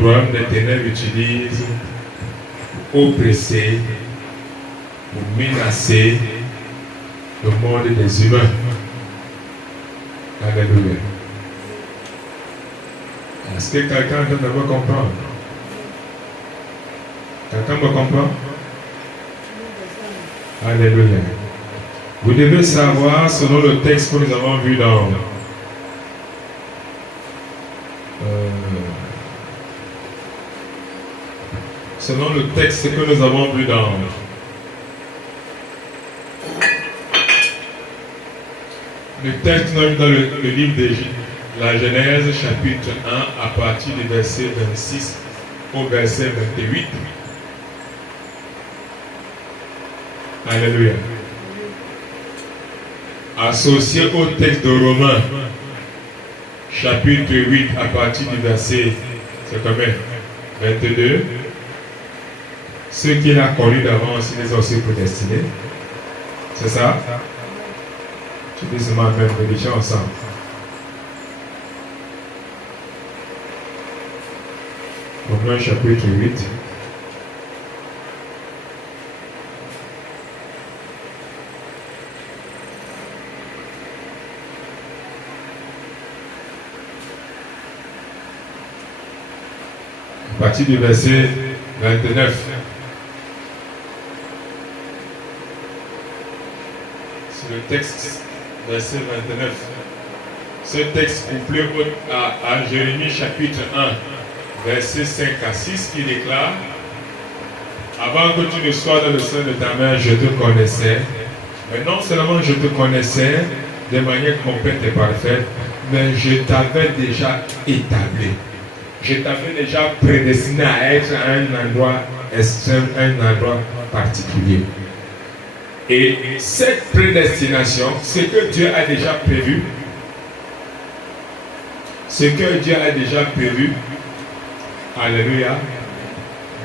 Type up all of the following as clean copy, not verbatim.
royaume des ténèbres utilise pour oppresser, pour menacer le monde des humains. Alléluia. Est-ce que quelqu'un me comprend? Quelqu'un me comprend? Alléluia. Vous devez savoir, selon le texte que nous avons vu selon le texte que nous avons vu dans le texte dans le livre de la Genèse, chapitre 1, à partir du verset 26 au verset 28. Alléluia. Associé au texte de Romains, chapitre 8, à partir du verset, c'est combien? 22. Ceux qu'il a connus d'avance, il les a aussi prédestinés. C'est ça? Tu dis seulement même religion ensemble. Romains chapitre 8. À partir du verset 29. C'est le texte, verset 29. Ce texte couplé à Jérémie chapitre 1, verset 5 à 6, qui déclare: avant que tu ne sois dans le sein de ta mère, je te connaissais. Mais non seulement je te connaissais de manière complète et parfaite, mais je t'avais déjà établi. Je t'avais déjà prédestiné à être à un endroit extrême, un endroit particulier. Et cette prédestination, ce que Dieu a déjà prévu, alléluia,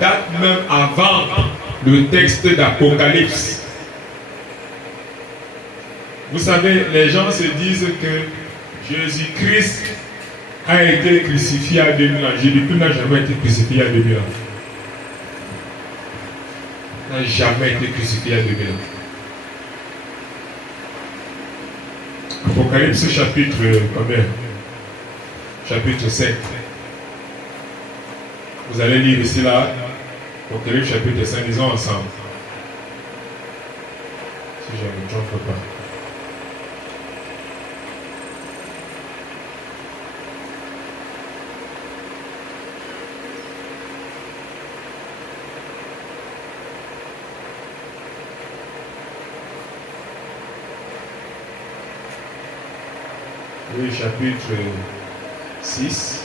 date même avant le texte d'Apocalypse. Vous savez, les gens se disent que Jésus-Christ a été crucifié à 2000 ans. Jésus-Christ n'a jamais été crucifié à 2000 ans. N'a jamais été crucifié à 2000 ans. Apocalypse chapitre combien? Chapitre 5. Vous allez lire ici là. Apocalypse chapitre 5, disons ensemble. Si je ne me trompe pas. Oui, chapitre 6.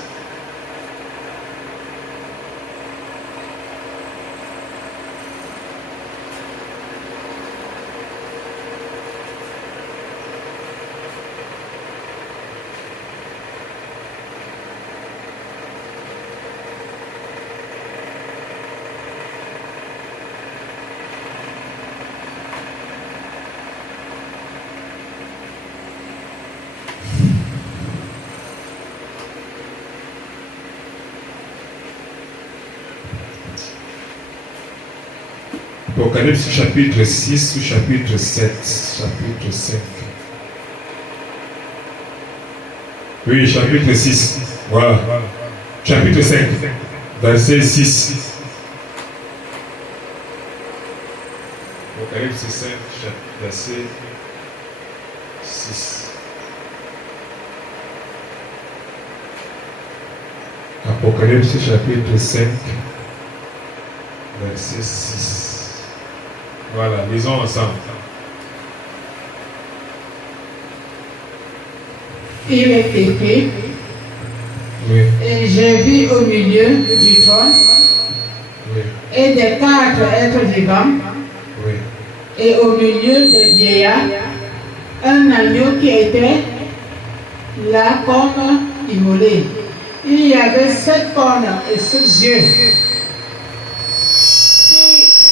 Apocalypse chapitre 6 ou chapitre 7, chapitre 5. Oui, chapitre 6. Voilà. Chapitre 5, verset 6. Apocalypse 5, verset 6. Apocalypse chapitre 5, verset 6. Voilà, lisons ensemble. Il est écrit, Oui. et j'ai vu au milieu du trône, Oui. et des 4 êtres vivants, Oui. et au milieu des vieillards, un agneau qui était là comme immolé. Il y avait 7 cornes et 7 yeux,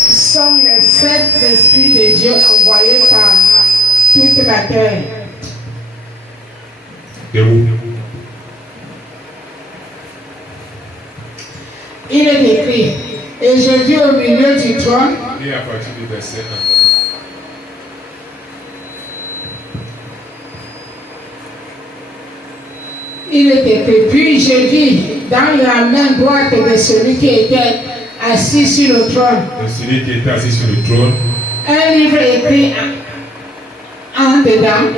qui sont les 7 esprits de Dieu envoyés par toute la terre. Debout. il est écrit, et je vis au milieu du trône. Et à partir du verset 1. Il est écrit, puis je vis dans la main droite de celui qui était assis sur le trône. De celui qui était assis sur le trône. Un livre écrit en dedans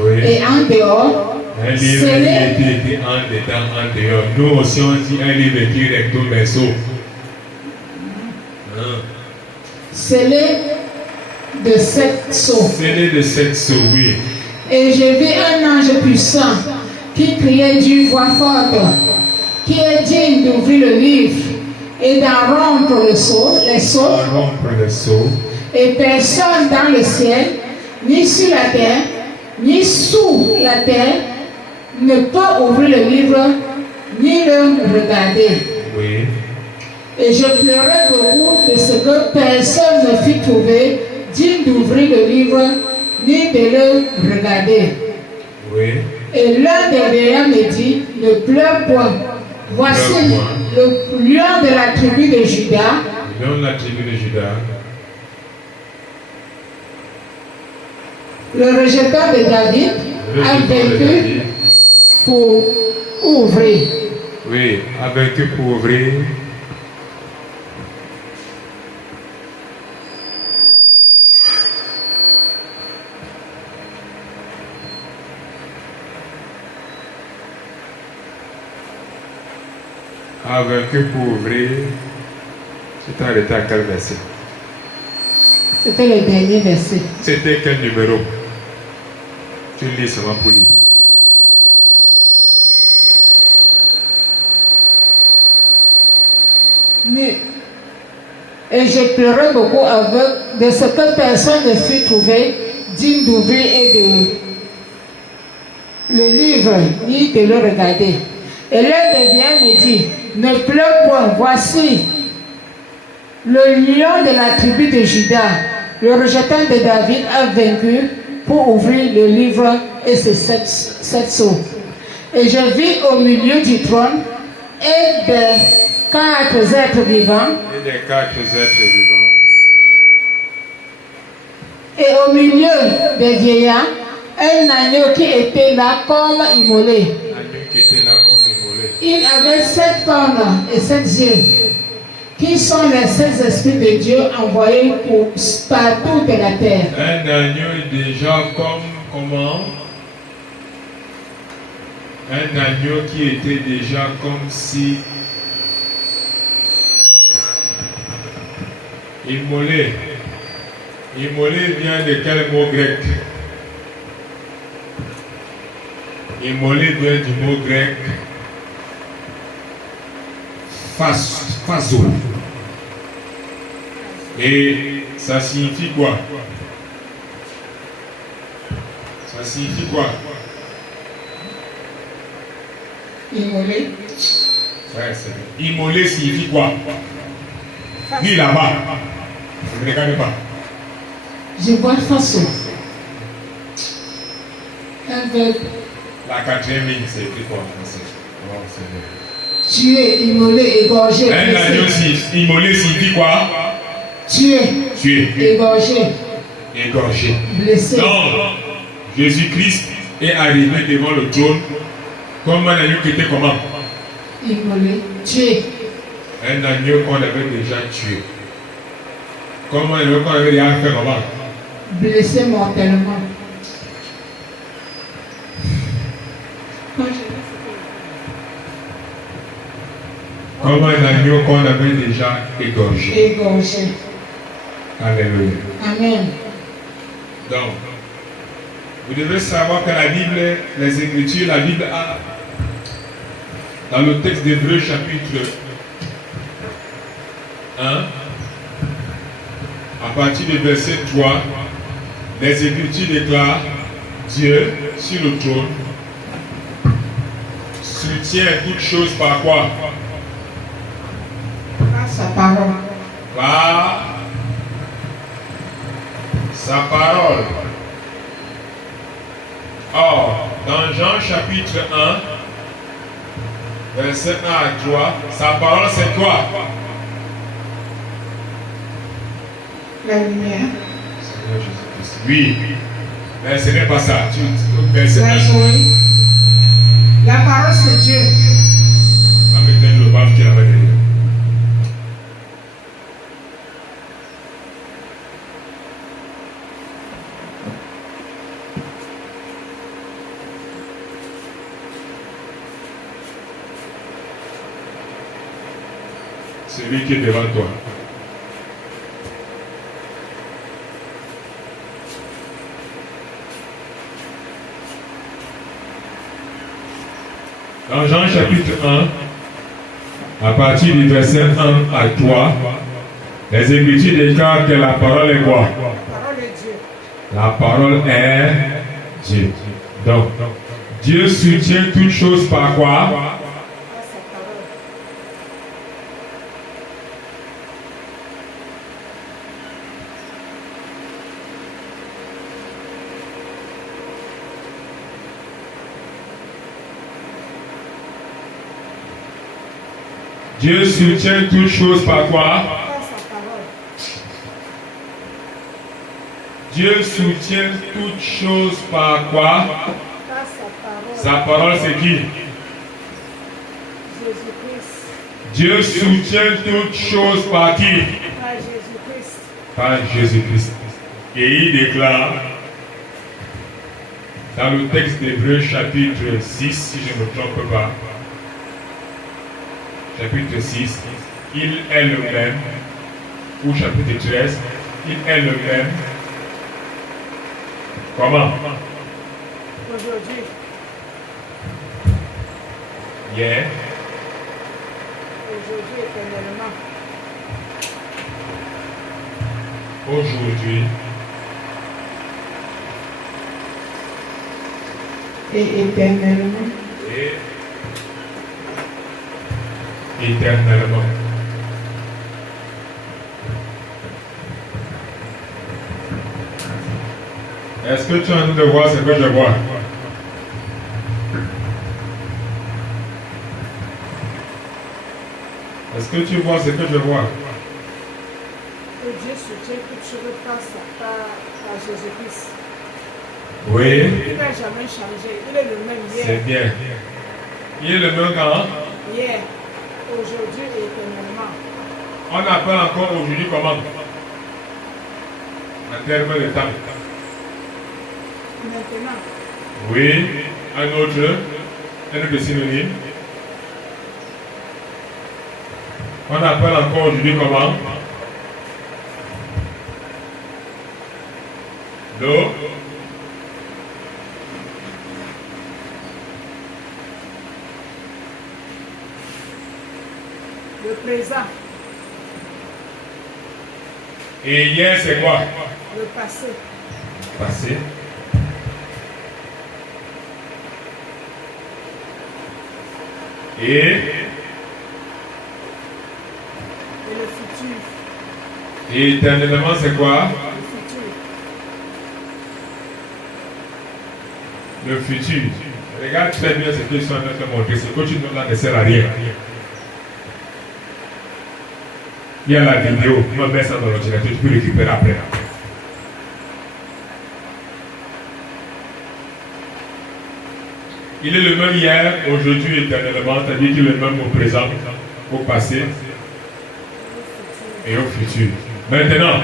Oui. et en dehors. Un livre qui était écrit en dedans, en dehors. Nous aussi on dit un livre écrit recto verso. Scellé de 7 sceaux. Scellé de 7 sceaux, oui. Et je vis un ange puissant qui criait d'une voix forte, qui est digne d'ouvrir le livre et d'en rompre les sceaux. Rompre les sceaux. Et personne dans le ciel, ni sur la terre, ni sous la terre, ne peut ouvrir le livre, ni le regarder. Oui. Et je pleurais beaucoup de ce que personne ne fut trouvé digne d'ouvrir le livre, ni de le regarder. Oui. Et l'un des veillants me dit, ne pleure point. Voici le lion de la tribu de Juda. Le lion de la tribu de Juda. Le rejetant de David a vaincu pour ouvrir. Oui, a vaincu pour ouvrir. A vaincu pour ouvrir. Tu t'es arrêté à quel verset? C'était le dernier verset. C'était quel numéro? Tu lis seulement pour lire. Et je pleurais beaucoup avec de ce que personne ne fut trouvé digne d'ouvrir et de le livre, ni de le regarder. Et l'un des vieux me dit, ne pleure point, voici le lion de la tribu de Juda, le rejetant de David a vaincu pour ouvrir le livre et ses sept sceaux. Et je vis au milieu du trône et des 4 êtres vivants. Et des 4 êtres vivants. Et au milieu des vieillards, un agneau qui était là comme immolé. Agneau qui était là comme immolé. Il avait 7 cornes et 7 yeux, qui sont les 7 esprits de Dieu envoyés par toute la terre. Un agneau déjà comme comment? Un agneau qui était déjà comme si immolé. Immolé vient de quel mot grec? Immolé vient du mot grec phaso. Et ça signifie quoi? Ça signifie quoi? Immolé. Ouais, c'est bien. Immolé signifie quoi? Lui là-bas. Je ne regarde pas. Je vois façon. Un verbe. La 4e ligne, c'est écrit quoi en français? Oh, c'est bien. Tuer, immoler, égorger. Un agneau immolé signifie quoi? Tuer. Tuer. Égorger. Égorger. Blesser. Donc, Jésus-Christ est arrivé devant le trône comme un agneau qui était comment? Immolé. Tuer. Un agneau qu'on avait déjà tué. Comme un agneau qu'on avait déjà fait comment? Blessé mortellement. Comme un agneau qu'on avait déjà égorgé. Égorgé. Alléluia. Amen. Donc, vous devez savoir que la Bible, les Écritures, la Bible a, dans le texte d'Hébreux chapitre 1, à partir du verset 3, les Écritures déclarent Dieu sur le trône soutient toutes choses par quoi? Par sa parole. Par sa parole. Or, dans Jean chapitre 1, Verset 1 à 3. Sa parole, c'est quoi? La lumière. Seigneur Jésus-Christ. Oui. Mais ce n'est pas ça. Verset 1. Oui. La parole, c'est Dieu. On va mettre le baf qu'il avait derrière. Celui qui est devant toi. Dans Jean chapitre 1, à partir du verset 1 à 3, les Écritures déclarent que la parole est quoi? La parole est Dieu. La parole est Dieu. Donc, Dieu soutient toutes choses par quoi? Par sa parole. Dieu soutient toutes choses par quoi? Par sa parole. Dieu soutient toutes choses par quoi? Par sa parole. Sa parole, c'est qui? Jésus-Christ. Dieu soutient toutes choses par qui? Par Jésus-Christ. Par Jésus-Christ. Et il déclare dans le texte d'Hébreux chapitre 6, si je ne me trompe pas, chapitre 6, il est le même, ou chapitre 13, il est le même. Comment? Aujourd'hui. Hier, Aujourd'hui éternellement. aujourd'hui Et éternellement. et éternellement. Est-ce que tu es en train de voir ce que je vois? Est-ce que tu vois ce que je vois? Que Dieu soutient toutes choses par Jésus-Christ. Oui, Il n'a jamais changé. Il est le même hier. c'est bien. Il est le même quand? Hier, aujourd'hui et éternellement. On appelle encore aujourd'hui comment? En termes de temps. Maintenant. Oui, un autre synonyme. On appelle encore aujourd'hui comment? L'eau. Le présent. Et hier, c'est quoi? Le passé. Passé. Et le futur. Et éternellement, c'est quoi? Le futur. Le futur. Regarde très bien ce que je suis en train de te montrer. Ce que tu donnes là ne sert à rien. Il y a la vidéo. Tu me mets ça dans l'ordinateur, tu peux récupérer après. Il est le même hier, aujourd'hui, éternellement. C'est-à-dire qu'il est le même au présent, au passé et au futur. Maintenant,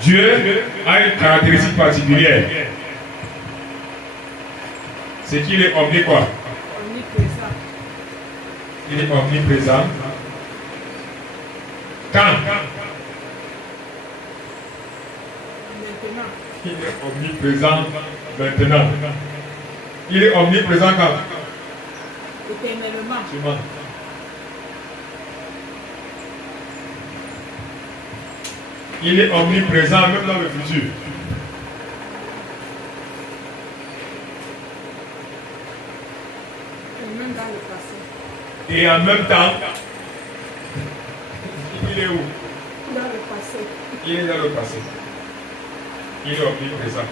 Dieu a une caractéristique particulière. C'est qu'il est omni quoi? Omniprésent. Il est omniprésent. Quand? Maintenant. Il est omniprésent maintenant. Il est omniprésent quand? Éternellement. Tu mens. Il est omniprésent même dans le futur. Et même dans le passé. Et en même temps, il est où? Dans le passé. Il est dans le passé. Il est omniprésent.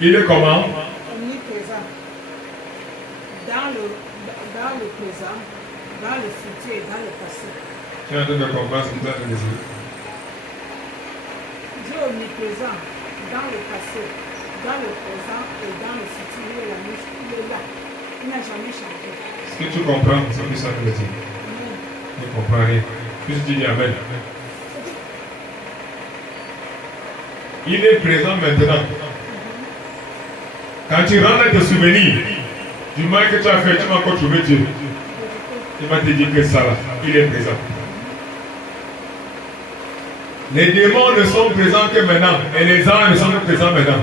Il est comment? Omniprésent. Dans le présent, dans le futur et dans le passé. Tu es en train de comprendre ce que tu as dit. Dieu est omniprésent dans le passé, dans le présent et dans le futur. Il est là. Il n'a jamais changé. Est-ce que tu comprends ce que ça veut dire? Amen. Tu ne comprends rien. Puis tu dis Amen. Il est présent maintenant. Quand tu rentres dans tes souvenirs, du mal que tu as fait, tu vas encore trouver Dieu. Il va te dire que ça là, il est présent. Les démons ne sont présents que maintenant, et les anges ne sont que présents maintenant.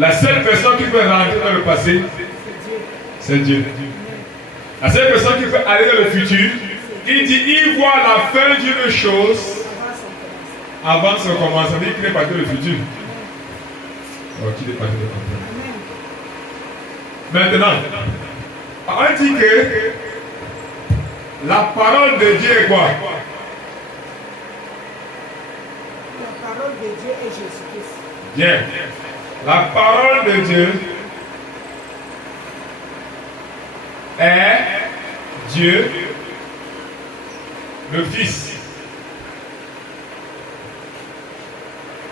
La seule personne qui peut rentrer dans le passé, c'est Dieu. La seule personne qui peut aller dans le futur, il dit, il voit la fin d'une chose avant son commencement. Ça veut dire qu'il est parti dans le futur. Oh, qu'il est parti dans le futur. Maintenant, on dit que la parole de Dieu est quoi? La parole de Dieu est Jésus-Christ. Bien. La parole de Dieu est Dieu, le Fils,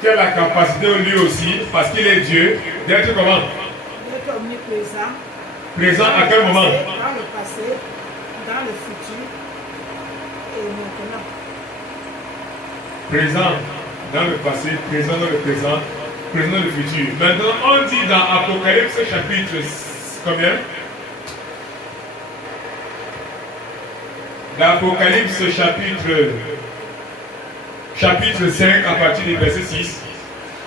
qui a la capacité lui aussi, parce qu'il est Dieu, d'être comment? D'être omniprésent. Présent à quel moment? Dans le passé, dans le futur et maintenant. Présent dans le passé, présent dans le présent, présent dans le futur. Maintenant, on dit dans Apocalypse chapitre combien? L'Apocalypse chapitre 5 à partir du verset 6,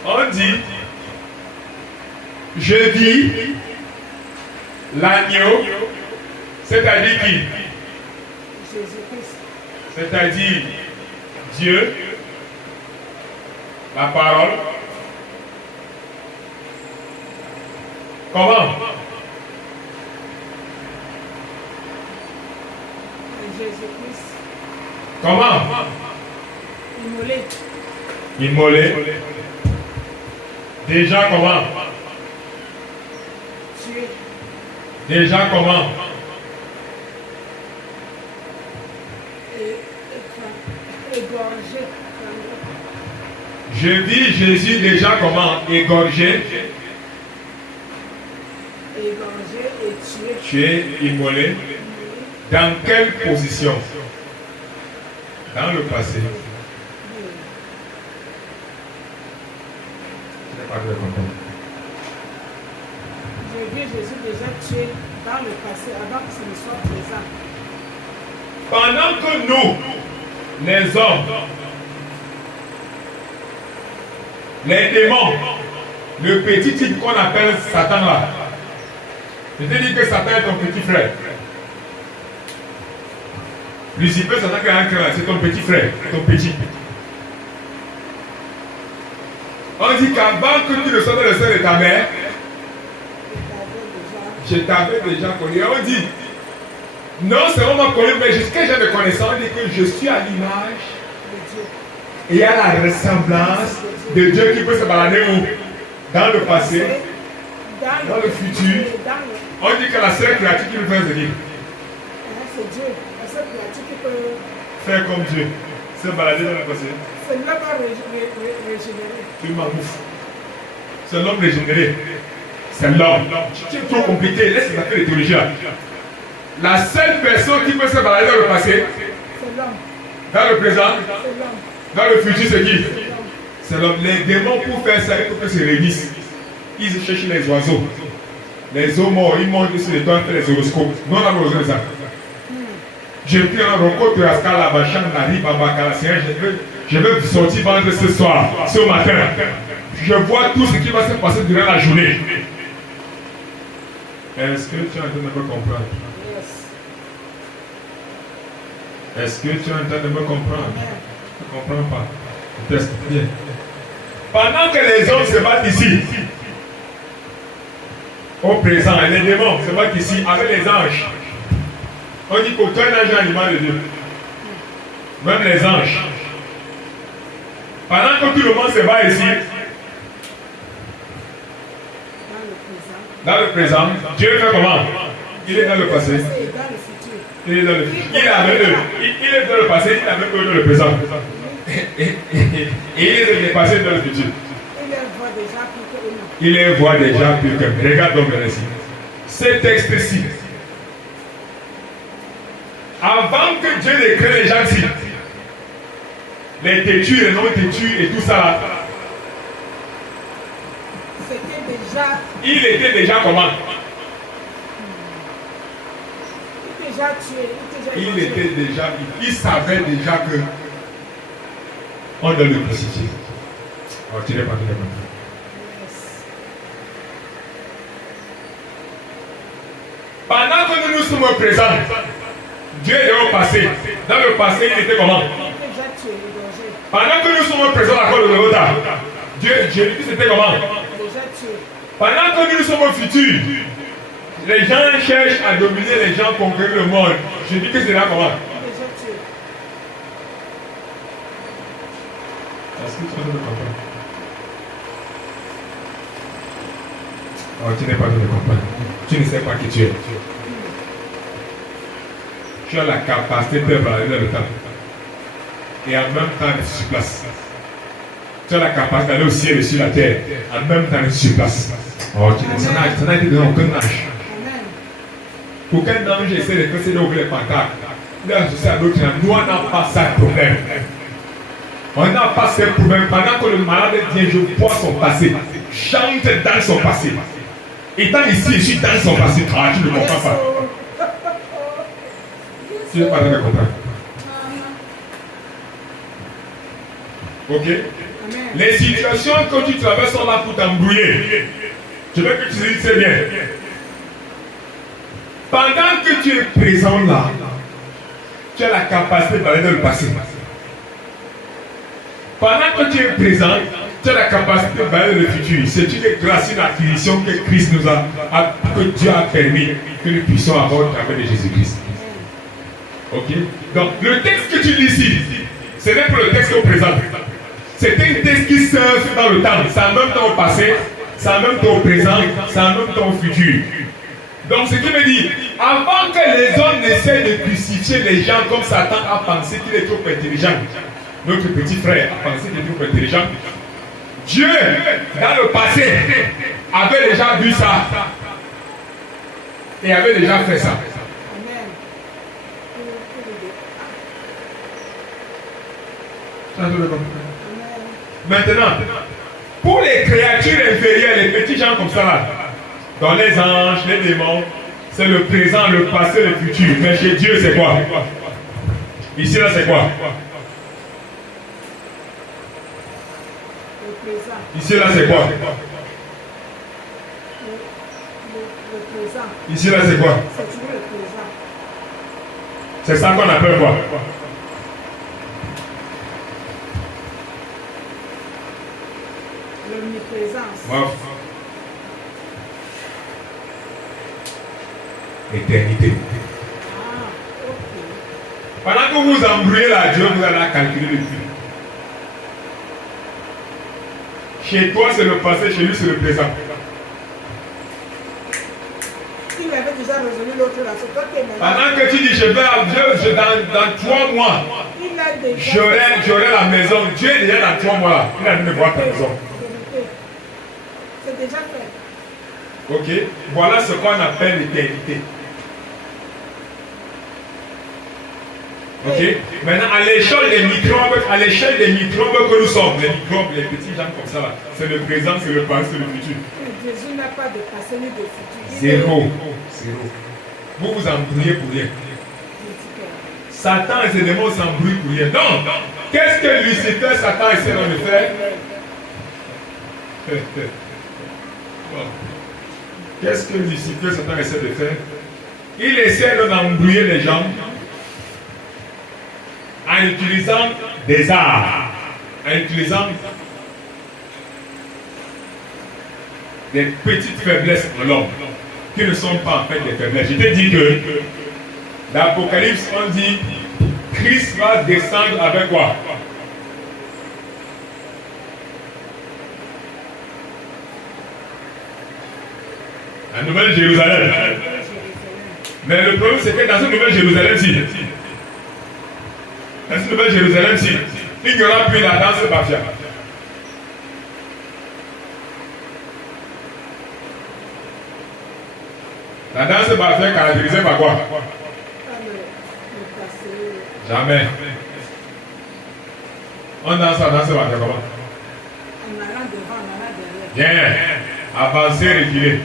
on dit, je vis l'agneau, c'est-à-dire qui? Jésus-Christ. C'est-à-dire Dieu, la parole. Comment? Jésus-Christ. Comment? Immolé. Immolé. Déjà comment? Tué. Déjà comment? Égorgé. Je vis Jésus déjà comment? Égorgé. Égorgé et tué. Tué, immolé. Dans quelle position? Dans le passé. Je n'ai pas de comprendre. J'ai vu Jésus déjà tué dans le passé avant que ce ne soit présent. Pendant que nous, les hommes, les démons, le petit type qu'on appelle Satan là, je te dis que Satan est ton petit frère. Lucifer, Satan qui a un cœur, c'est ton petit frère, ton petit. On dit qu'avant que tu ne sois le sein de ta mère, je t'avais déjà connu. On dit, non seulement connu, mais jusqu'à j'ai de connaissance, on dit que je suis à l'image et à la ressemblance de Dieu qui peut se balader où? Dans le passé, dans le futur. On dit que la seule créature qui nous fait venir. C'est Dieu. La seule créature qui peut Faire comme Dieu, se balader dans le passé. c'est l'homme régénéré. Tu m'en bouffes. C'est l'homme régénéré. C'est l'homme. Tu es trop compliqué. Laisse les affaires de théologie là. La seule personne qui peut se balader dans le passé, C'est l'homme. dans le présent, C'est l'homme. dans le futur, c'est qui? C'est l'homme. C'est l'homme. Les démons, pour faire ça, il faut qu'ils se réunissent. Ils cherchent les oiseaux. Les eaux morts, ils montent sur les toits, ils font les horoscopes. Nous, on a besoin de ça. J'ai pris un rencontre à Scala, Bachan, Nari, Babakala, je vais sortir vendre ce soir, ce matin. Je vois tout ce qui va se passer durant la journée. Est-ce que tu es en train de me comprendre? Yes. Est-ce que tu es en train de me comprendre? Amen. Je ne comprends pas. Teste bien. Pendant que les hommes se battent ici, au présent, et les démons se battent ici avec les anges. On dit qu'aucun ange n'est animal de Dieu. Même les anges. Pendant que tout le monde se bat ici, Dans le présent, Dieu fait comment? Il est dans le passé. Il est dans le futur. Il est avec eux. Il est dans le passé, il est avec eux dans le présent. Et il est dans le passé, dans le futur. Il les voit déjà plus que nous. Regarde donc ici. Ce texte-ci. Avant que Dieu ne crée les gens ici, les têtus, les non-têtus et tout ça là, il était déjà comment? Il était déjà, il savait déjà que on doit le crucifier. Oh, tu n'es pas. Pendant que nous sommes présents, Dieu est au passé. Dans le passé, il était comment? Pendant que nous sommes présents à cause de Golgotha, Jésus-Christ était comment? Pendant que nous sommes au futur, les gens cherchent à dominer les gens, conquérir le monde. Je dis que c'est là comment? Est-ce que tu as le comprendre? Oh, tu n'es pas de le comprendre. Tu ne sais pas qui tu es. Tu as la capacité de aller dans le temps. Et en même temps d'être sur place. Tu as la capacité d'aller au ciel et sur la terre. En même temps d'être sur place. Oh, ça n'a été donné aucun âge. Pour qu'un ange essaie de casser d'ouvrir les pancartes, il est associé à d'autres. Nous, on n'a pas ça de problème. On n'a pas ce problème. Pendant que le malade vient, je vois son passé. Chante dans son passé. Étant ici, je suis dans son passé. Ah, tu ne comprends pas. Tu n'es pas dans le comprendre. Ok? Les situations que tu traverses sont là pour t'embrouiller. Je veux que tu dises c'est bien. Pendant que tu es présent là, tu as la capacité d'aller dans le passé. Pendant que tu es présent, tu as la capacité d'aller dans le futur. C'est une grâce, une acquisition que Christ nous a, que Dieu a permis que nous puissions avoir au travers de Jésus-Christ. Ok? Donc, le texte que tu lis ici, ce n'est pas le texte au présent. C'est un texte qui surfe dans le temps. C'est en même temps au passé, c'est en même temps au présent, c'est en même temps au futur. Donc, ce qui me dit, avant que les hommes n'essaient de crucifier les gens comme Satan a pensé qu'il est trop intelligent, notre petit frère a pensé qu'il est trop intelligent, Dieu, dans le passé, avait déjà vu ça et avait déjà fait ça. Maintenant, pour les créatures inférieures, les petits gens comme ça là, dans les anges, les démons, c'est le présent, le passé, le futur. Mais chez Dieu, c'est quoi? Ici là, c'est quoi? Ici là, c'est quoi? Ici là, c'est quoi? C'est ça qu'on appelle quoi? L'omniprésence. Wow. Éternité. Ah, ok. Pendant que vous embrouillez la Dieu, vous allez calculer le futur. Chez toi, c'est le passé, chez lui, c'est le présent. Il avait déjà résolu l'autre là, c'est toi qui es maintenant. Pendant que tu dis, je vais à Dieu, dans 3 mois, Il a déjà. j'aurai la maison. Dieu est déjà dans 3 mois là. Il a venu voir ta maison. C'est déjà fait. Ok? Voilà ce qu'on appelle l'éternité. Ok? Maintenant, à l'échelle des microbes que nous sommes, les microbes, les petits gens comme ça là, c'est le présent, c'est le passé, c'est le futur. Jésus n'a pas de passé ni de futur. Zéro. Vous vous embrouillez pour rien. Satan et ses démons s'embrouillent pour rien. Donc, qu'est-ce que Lucifer, Satan essaie de faire? Qu'est-ce que Lucifer, Satan essaie de faire? Il essaie d'embrouiller les gens en utilisant des arts, en utilisant des petites faiblesses en l'homme, qui ne sont pas en fait des faiblesses. Je t'ai dit que l'Apocalypse, on dit, Christ va descendre avec quoi? La Nouvelle Jérusalem. Mais le problème, c'est que dans cette Nouvelle Jérusalem-ci, il n'y aura plus la danse bafia. La danse bafia est caractérisée par quoi? Jamais. On danse la danse bafia comment? En allant devant, en allant Bien. derrière. Avancer, reculer.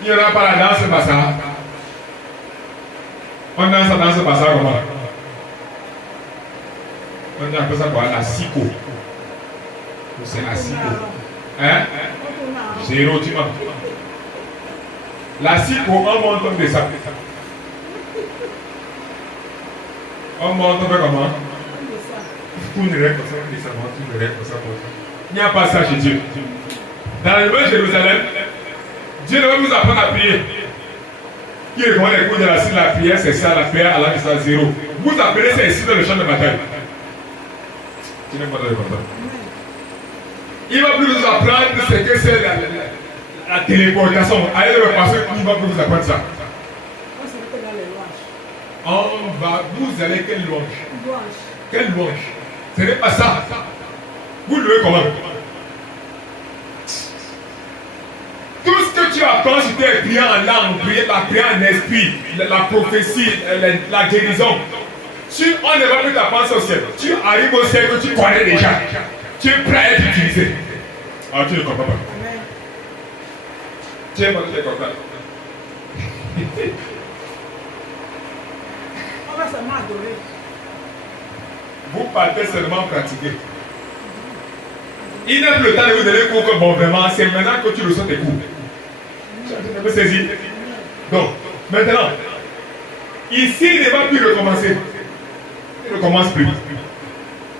Il n'y aura pas la danse bassa. On danse la danse bassa comment? On appelle ça quoi? La sico. C'est la sico. Hein? Zéro, tu m'as. La sico, on monte, on descend. On monte, on fait comment? Tournerait comme ça, on descend, tournerait comme ça. Il n'y a pas ça chez Dieu. Dans la Nouvelle Jérusalem, Dieu ne va vous apprendre à prier. Qui recommande les cours de la prière, c'est ça, la prière à l'âge de 0. Vous apprenez ça ici dans le champ de bataille. Tu n'es pas dans le bataille. Il va plus vous apprendre ce que c'est la téléportation. Allez le pasteur, il va plus vous apprendre ça. On va, vous allez quelle louange? Quelle louange? Ce n'est pas ça. Vous louez comment? Tout ce que tu apprends sur tes prières en langue, la prière en esprit, la prophétie, la guérison, on ne va plus t'apprendre ça au ciel. Tu arrives au ciel que tu connais déjà. Tu es prêt à être utilisé. Ah, tu ne comprends pas. Tu es pas content. On va seulement adorer. Vous partez seulement pratiquer. Il n'a plus le temps de vous donner cours que bon, vraiment, c'est maintenant que tu reçois tes cours. Tu peux saisir. Donc, maintenant, ici, il ne va plus recommencer. Il ne recommence plus.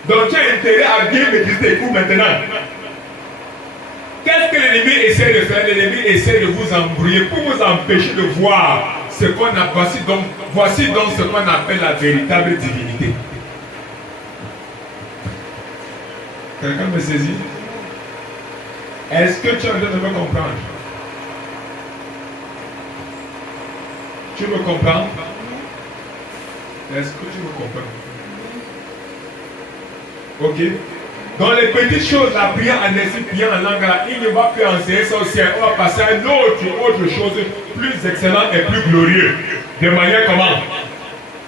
Donc, tu as intérêt à bien maîtriser tes cours maintenant. Qu'est-ce que l'ennemi essaie de faire? L'ennemi essaie de vous embrouiller pour vous empêcher de voir ce qu'on a. Voici donc ce qu'on appelle la véritable divinité. Quelqu'un me saisit? Est-ce que tu es en train de me comprendre? Tu me comprends? Est-ce que tu me comprends? Ok? Dans les petites choses, la prière en esprit, prière en langue, il ne va plus enseigner ça au ciel. On va passer à une autre chose plus excellente et plus glorieuse. De manière comment?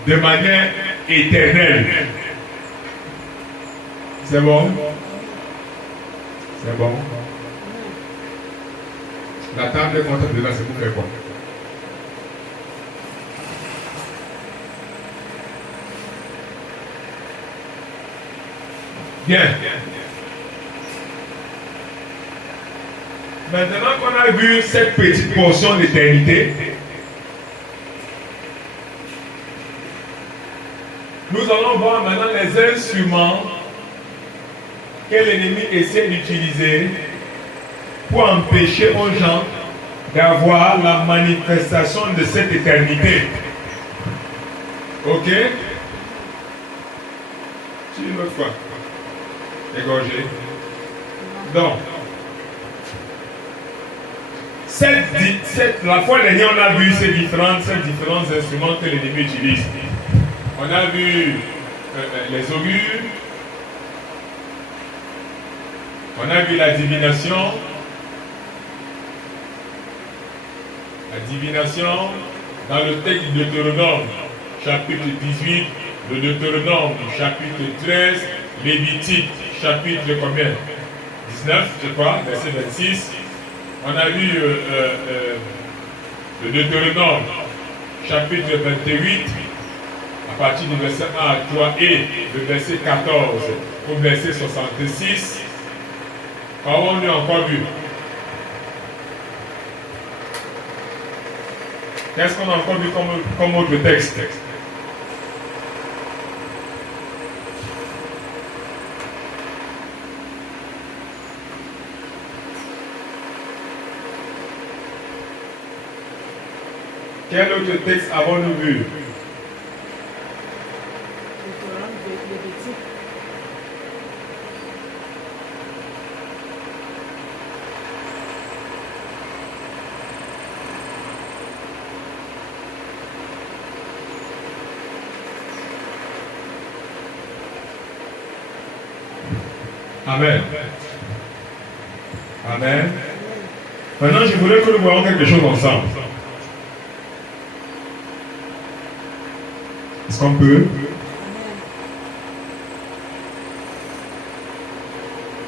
De manière éternelle. C'est bon? C'est bon? La table est contre dedans, c'est pour faire quoi? Bien. Maintenant qu'on a vu cette petite portion d'éternité, nous allons voir maintenant les instruments que l'ennemi essaie d'utiliser pour empêcher aux gens d'avoir la manifestation de cette éternité. Ok? Tu une autre fois. Égorgé. Donc, la fois dernière, on a vu ces différents instruments que l'ennemi utilise. On a vu les augures, on a vu la divination. La divination, dans le texte du Deutéronome, chapitre 18, le Deutéronome, chapitre 13, Lévitique, chapitre combien? 19, je crois, verset 26. On a vu le Deutéronome, chapitre 28, à partir du verset 1 à 3 et le verset 14 au verset 66. Avons-nous encore vu? Qu'est-ce qu'on a encore vu comme autre texte? Quel autre texte avons-nous vu? Amen. Amen. Maintenant, je voudrais que nous voyons quelque chose ensemble. Est-ce qu'on peut?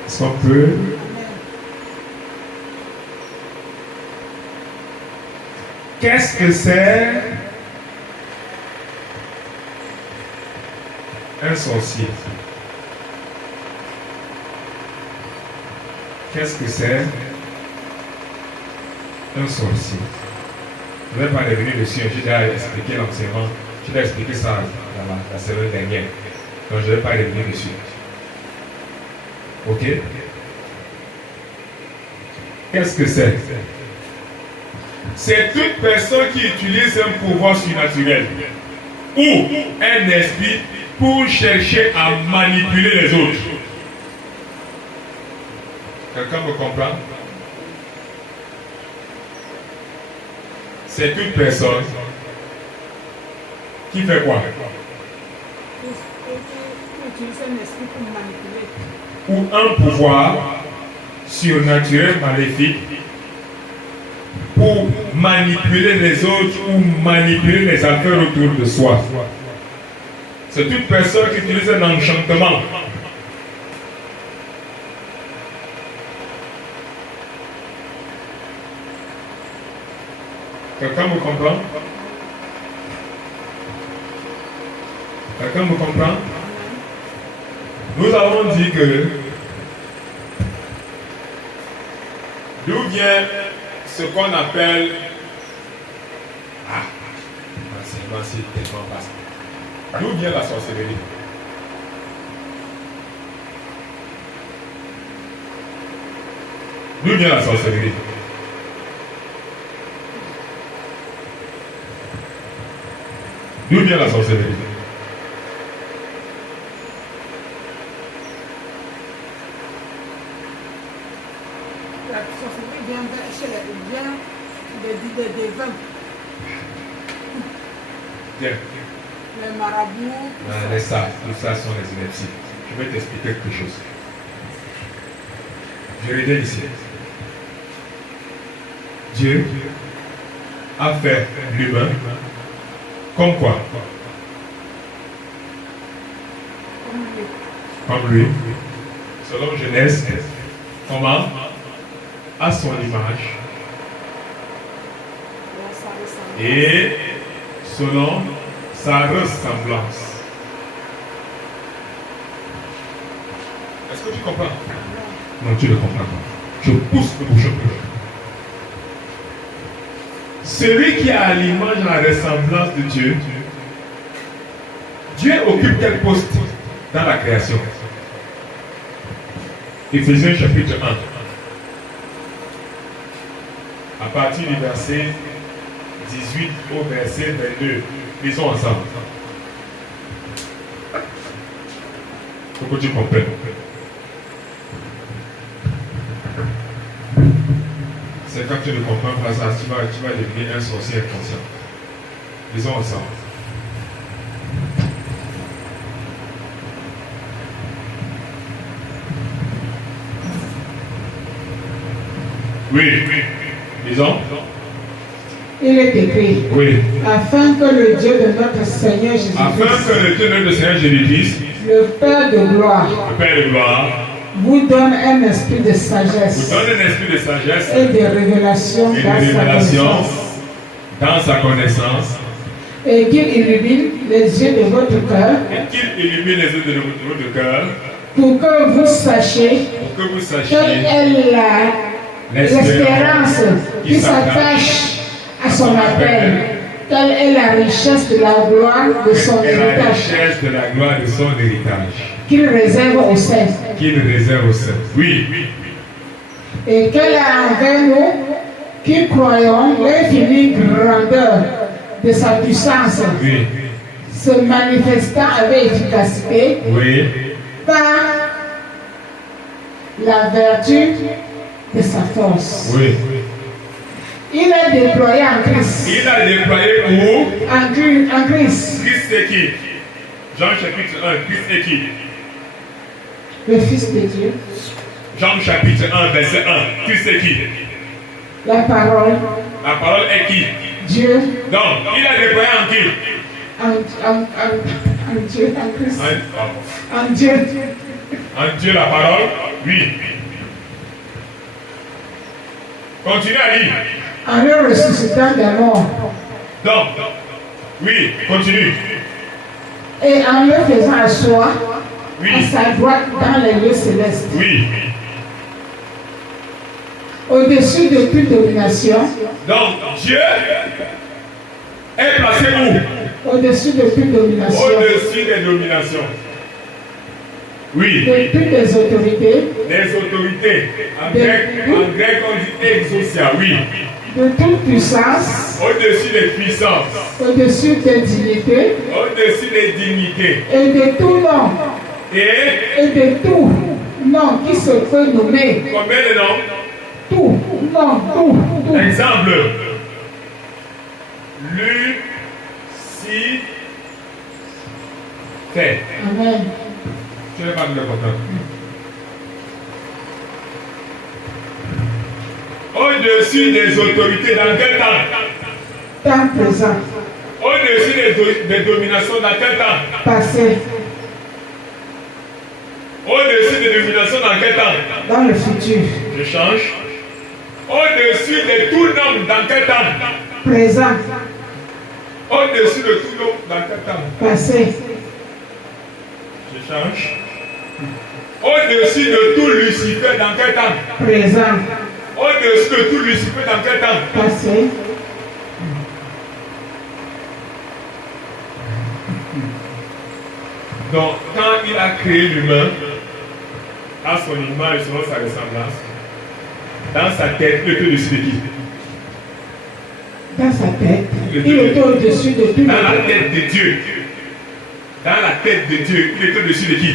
Est-ce qu'on peut? Qu'est-ce que c'est un sorcier? Qu'est-ce que c'est un sorcier? Je ne vais pas revenir dessus, j'ai déjà expliqué l'enseignement, j'ai déjà expliqué ça dans la semaine dernière. Donc je ne vais pas revenir dessus. Ok? Qu'est-ce que c'est? C'est toute personne qui utilise un pouvoir surnaturel ou un esprit pour chercher à manipuler les autres. Quelqu'un me comprend? C'est toute personne qui fait quoi? Ou un pouvoir surnaturel maléfique pour manipuler les autres ou manipuler les affaires autour de soi. C'est toute personne qui utilise un enchantement. Quelqu'un me comprend? Quelqu'un me comprend? Nous avons dit que d'où vient ce qu'on appelle c'est tellement vaste. D'où vient la sorcellerie? D'où vient la sorcellerie? D'où vient la sorcellerie? La sorcellerie vient des vins. Bien. Les marabouts. Laisse ça, tout ça sont les inepties. Je vais t'expliquer quelque chose. Je reviens ici. Dieu a fait l'humain comme quoi? Comme lui. Selon Genèse, comment? À son image. Et selon sa ressemblance. Est-ce que tu comprends? Non, tu ne comprends pas. Je pousse le bouchon. Celui qui a à l'image et la ressemblance de Dieu, Dieu occupe quel poste dans la création? Éphésiens chapitre 1. À partir du verset 18 au verset 22. Lisons ensemble. Il faut que tu comprennes. C'est quand tu ne comprends pas ça, tu vas devenir un sorcier inconscient. Lisons ensemble. Oui. Lisons. Il est écrit, Oui. afin que le Dieu de notre Seigneur Jésus-Christ, Afin que le Dieu de notre Seigneur Jésus-Christ, le Père de gloire, le Père de gloire, vous donne un esprit de vous sagesse donne un esprit de sagesse et de révélation et de dans sa révélation connaissance, dans sa connaissance, et qu'il illumine les yeux de votre cœur, et qu'il illumine les yeux de votre cœur, pour que vous sachiez pour que vous quelle sachiez est l'espérance qui s'attache à son appel, quelle est la richesse de la gloire de son et la héritage richesse de la gloire de son héritage, qu'il réserve aux saints, qu'il réserve aux saints. Oui. et quelle est envers nous qui croyons l'infinie grandeur de sa puissance, Oui. se manifestant avec efficacité Oui. par la vertu de sa force. Oui. Il est déployé en Christ. Il a déployé où? En Christ. Christ est qui? Jean chapitre 1. Christ est qui? le Fils de Dieu. Jean chapitre 1, verset 1. Qui c'est qui? La parole. La parole est qui? Dieu. Donc, il a déployé en qui? En Dieu, en Christ. En Dieu. En Dieu la parole? Oui. Continue à lire. En le ressuscitant des morts. Donc, oui, continue. Et en le faisant asseoir Oui. à sa droite dans les lieux célestes. Oui. Au-dessus de toute domination. Donc, Dieu est placé où? Au-dessus de toute domination. Au-dessus des dominations. Oui. De toutes les autorités. Les autorités. En grec, on dit exousia. Oui. De toute puissance. Au-dessus des puissances. Au-dessus des dignités. Au-dessus des dignités. Et de tout nom. Et de tout nom qui se peut nommer. combien de noms? Tout. Non, tout. Exemple. Lucifer. Amen. Tu n'es pas de l'important. Au-dessus des autorités, dans quel temps? Temps présent. Au-dessus des dominations, dans quel temps? Passé. Au-dessus des dominations, dans quel temps? Dans le futur. Je change. Au-dessus de tout nom, dans quel temps? Présent. Au-dessus de tout nom, dans quel temps? Passé. Je change. Au-dessus de tout Lucifer, dans quel temps? Présent. Au-dessus de tout Lucifer, dans quel temps? Passé. Donc, quand il a créé l'humain, à son image, selon sa ressemblance, dans sa tête, il était au-dessus de qui? Dans sa tête. Il était au-dessus de tout. Dans la tête de Dieu. Dans la tête de Dieu, il était au-dessus de qui?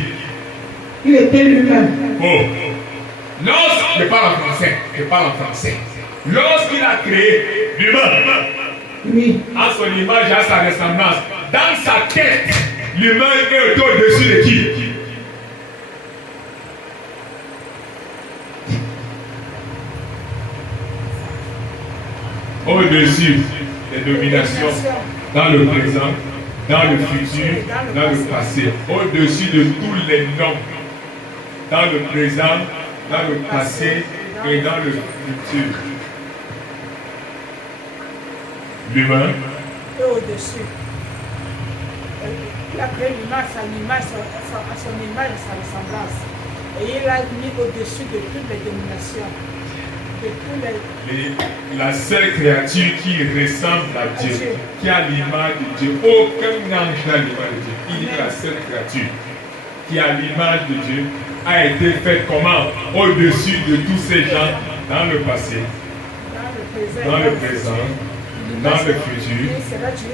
Il était lui-même. Oh. Je parle en français. Lorsqu'il a créé l'humain, Oui. à son image et à sa ressemblance, dans sa tête, l'humain est au-dessus de qui? Au-dessus des dominations, dans le présent, dans le futur, dans le passé, au-dessus de tous les noms, dans le présent, dans le passé et dans le futur. L'humain Et au-dessus. Il a créé l'humain à son image et sa ressemblance. Et il a mis au-dessus de toutes les dominations. De tous les... La seule créature qui ressemble à Dieu, qui a l'image de Dieu, aucun ange n'a l'image de Dieu. Il est la seule créature qui a l'image de Dieu, a été faite comment? Au-dessus de tous ces gens dans le passé, dans le présent, dans le futur.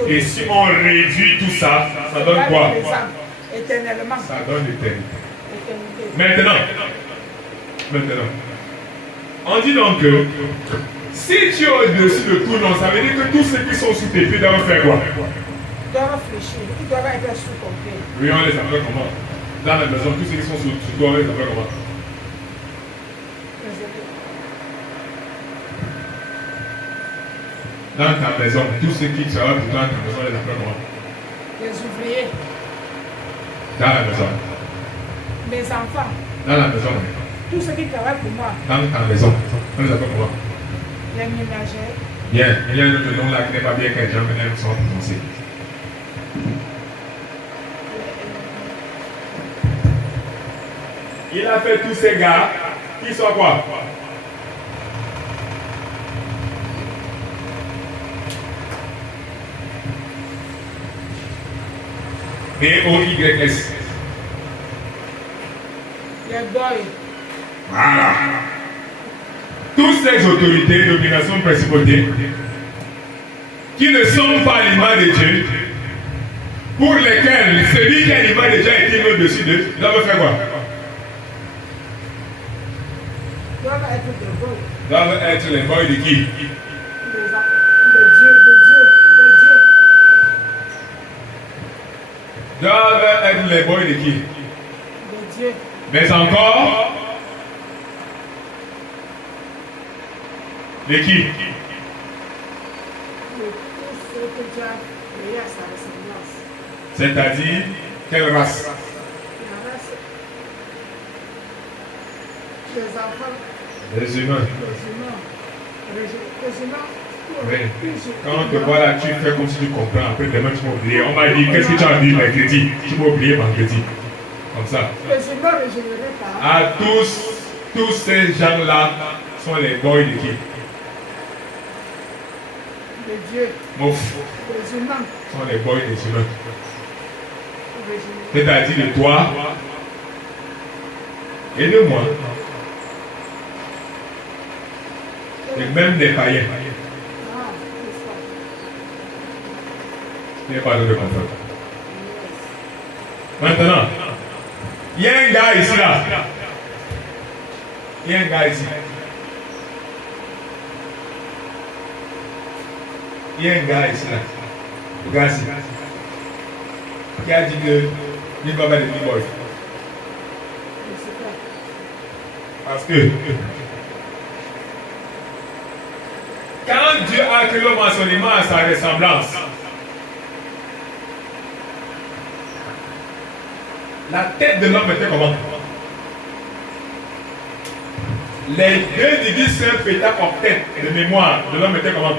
Et si on réduit tout ça, ça donne quoi? Éternellement. Ça donne l'éternité. Maintenant, on dit donc que si tu es au-dessus de tout nom, ça veut dire que tous ceux qui sont sous tes pieds doivent faire quoi? Ils doivent réfléchir, ils doivent être sous ton pied. Oui, on les appelle comment? Dans la maison, tous ceux qui sont sous toi, on les appelle comment? Dans ta maison, tous ceux qui travaillent pour toi dans ta maison, on les appelle comment? Les ouvriers, Dans la maison. mes enfants, Dans la maison. tous ceux qui travaillent pour moi, Dans ta maison, on les appelle comment? les ménagères. Bien, il y a un autre nom là qui n'est pas bien que les gens aiment sont prononcés. Il a fait tous ces gars qui sont quoi? B-O-Y-S. Les boys, Voilà. Toutes ces autorités, dominations, principautés, qui ne sont pas l'image de Dieu, pour lesquelles celui qui a l'image de Dieu a été mis au-dessus d'eux, doivent faire quoi? doivent être des boys. Doivent être les boys de qui? De Dieu. Doivent être les boys de qui? De Dieu. Mais encore, de qui? De tout ce que Dieu a créé à sa ressemblance. C'est-à-dire, quelle race? La race, les enfants, Les humains. les humains, Oui. Quand on te voit là, tu fais comme si tu comprends. Après, demain, tu m'as oublié. On m'a dit, qu'est-ce que tu as dit mercredi? Tu m'as oublié vendredi. Comme ça. les humains régénérés par À tous ces gens-là sont les boys de qui? de Dieu. Mouf. Les humains Sont les boys des humains. régénérés. C'est-à-dire de toi et de moi. Et même des païens. Ah, c'est ça. Il n'y a pas de comprendre. Maintenant, il y a un gars ici là. Il y a un gars ici. Il y a un gars ici là. Regarde ici. Qui a dit que il va faire des big boys. Je sais pas. Parce que quand Dieu a créé l'homme à son image, à sa ressemblance, la tête de l'homme était comment? Les 2,5 pétales en tête de mémoire de l'homme étaient comment?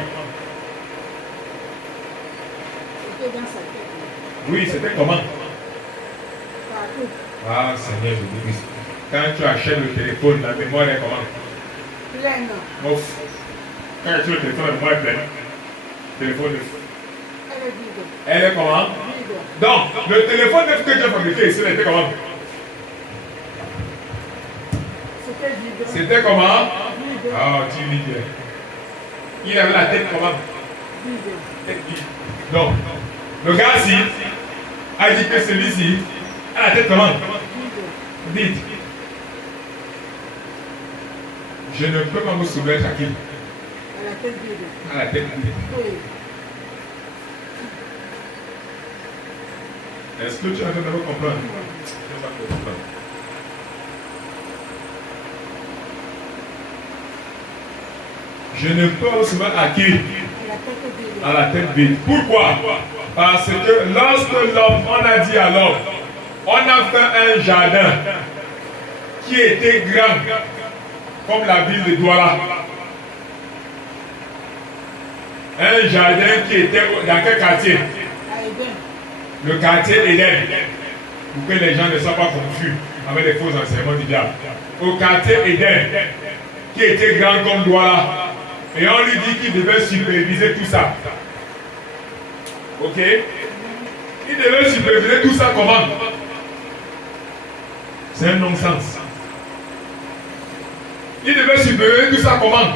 C'était dans sa tête. Oui, c'était comment? Partout. Ah Seigneur, je dis quand tu achètes le téléphone, la mémoire est comment? Pleine. Ouf. Quand tu achètes le téléphone, la mémoire est pleine. Téléphone neuf. Elle est vide. Elle est comment? Vide. Donc, le téléphone neuf que tu as fabriqué ici, il était comment? C'était vide. C'était comment? Vide. Ah, tu dis bien. Il avait la tête comment? Vide. Tête vide. Donc, le gars-ci a dit que celui-ci a la tête comment? Vide. Vide. Je ne peux pas me soumettre à qui? À la tête vide. À la tête vide. Oui. Est-ce que tu es en train de me comprendre? Je ne sais pas comprendre. Je ne peux pas me soumettre à qui? À la tête vide. À la tête vide. Pourquoi? Parce que lorsque l'homme, on a dit à l'homme, on a fait un jardin qui était grand, comme la ville de Douala. Un jardin qui était dans quel quartier? À Eden. Le quartier Éden. Pour que les gens ne soient pas confus avec les faux enseignements du diable. Au quartier Éden, qui était grand comme Douala. Et on lui dit qu'il devait superviser tout ça. Ok? Il devait superviser tout ça comment? C'est un non-sens. Il devait superviser tout ça comment?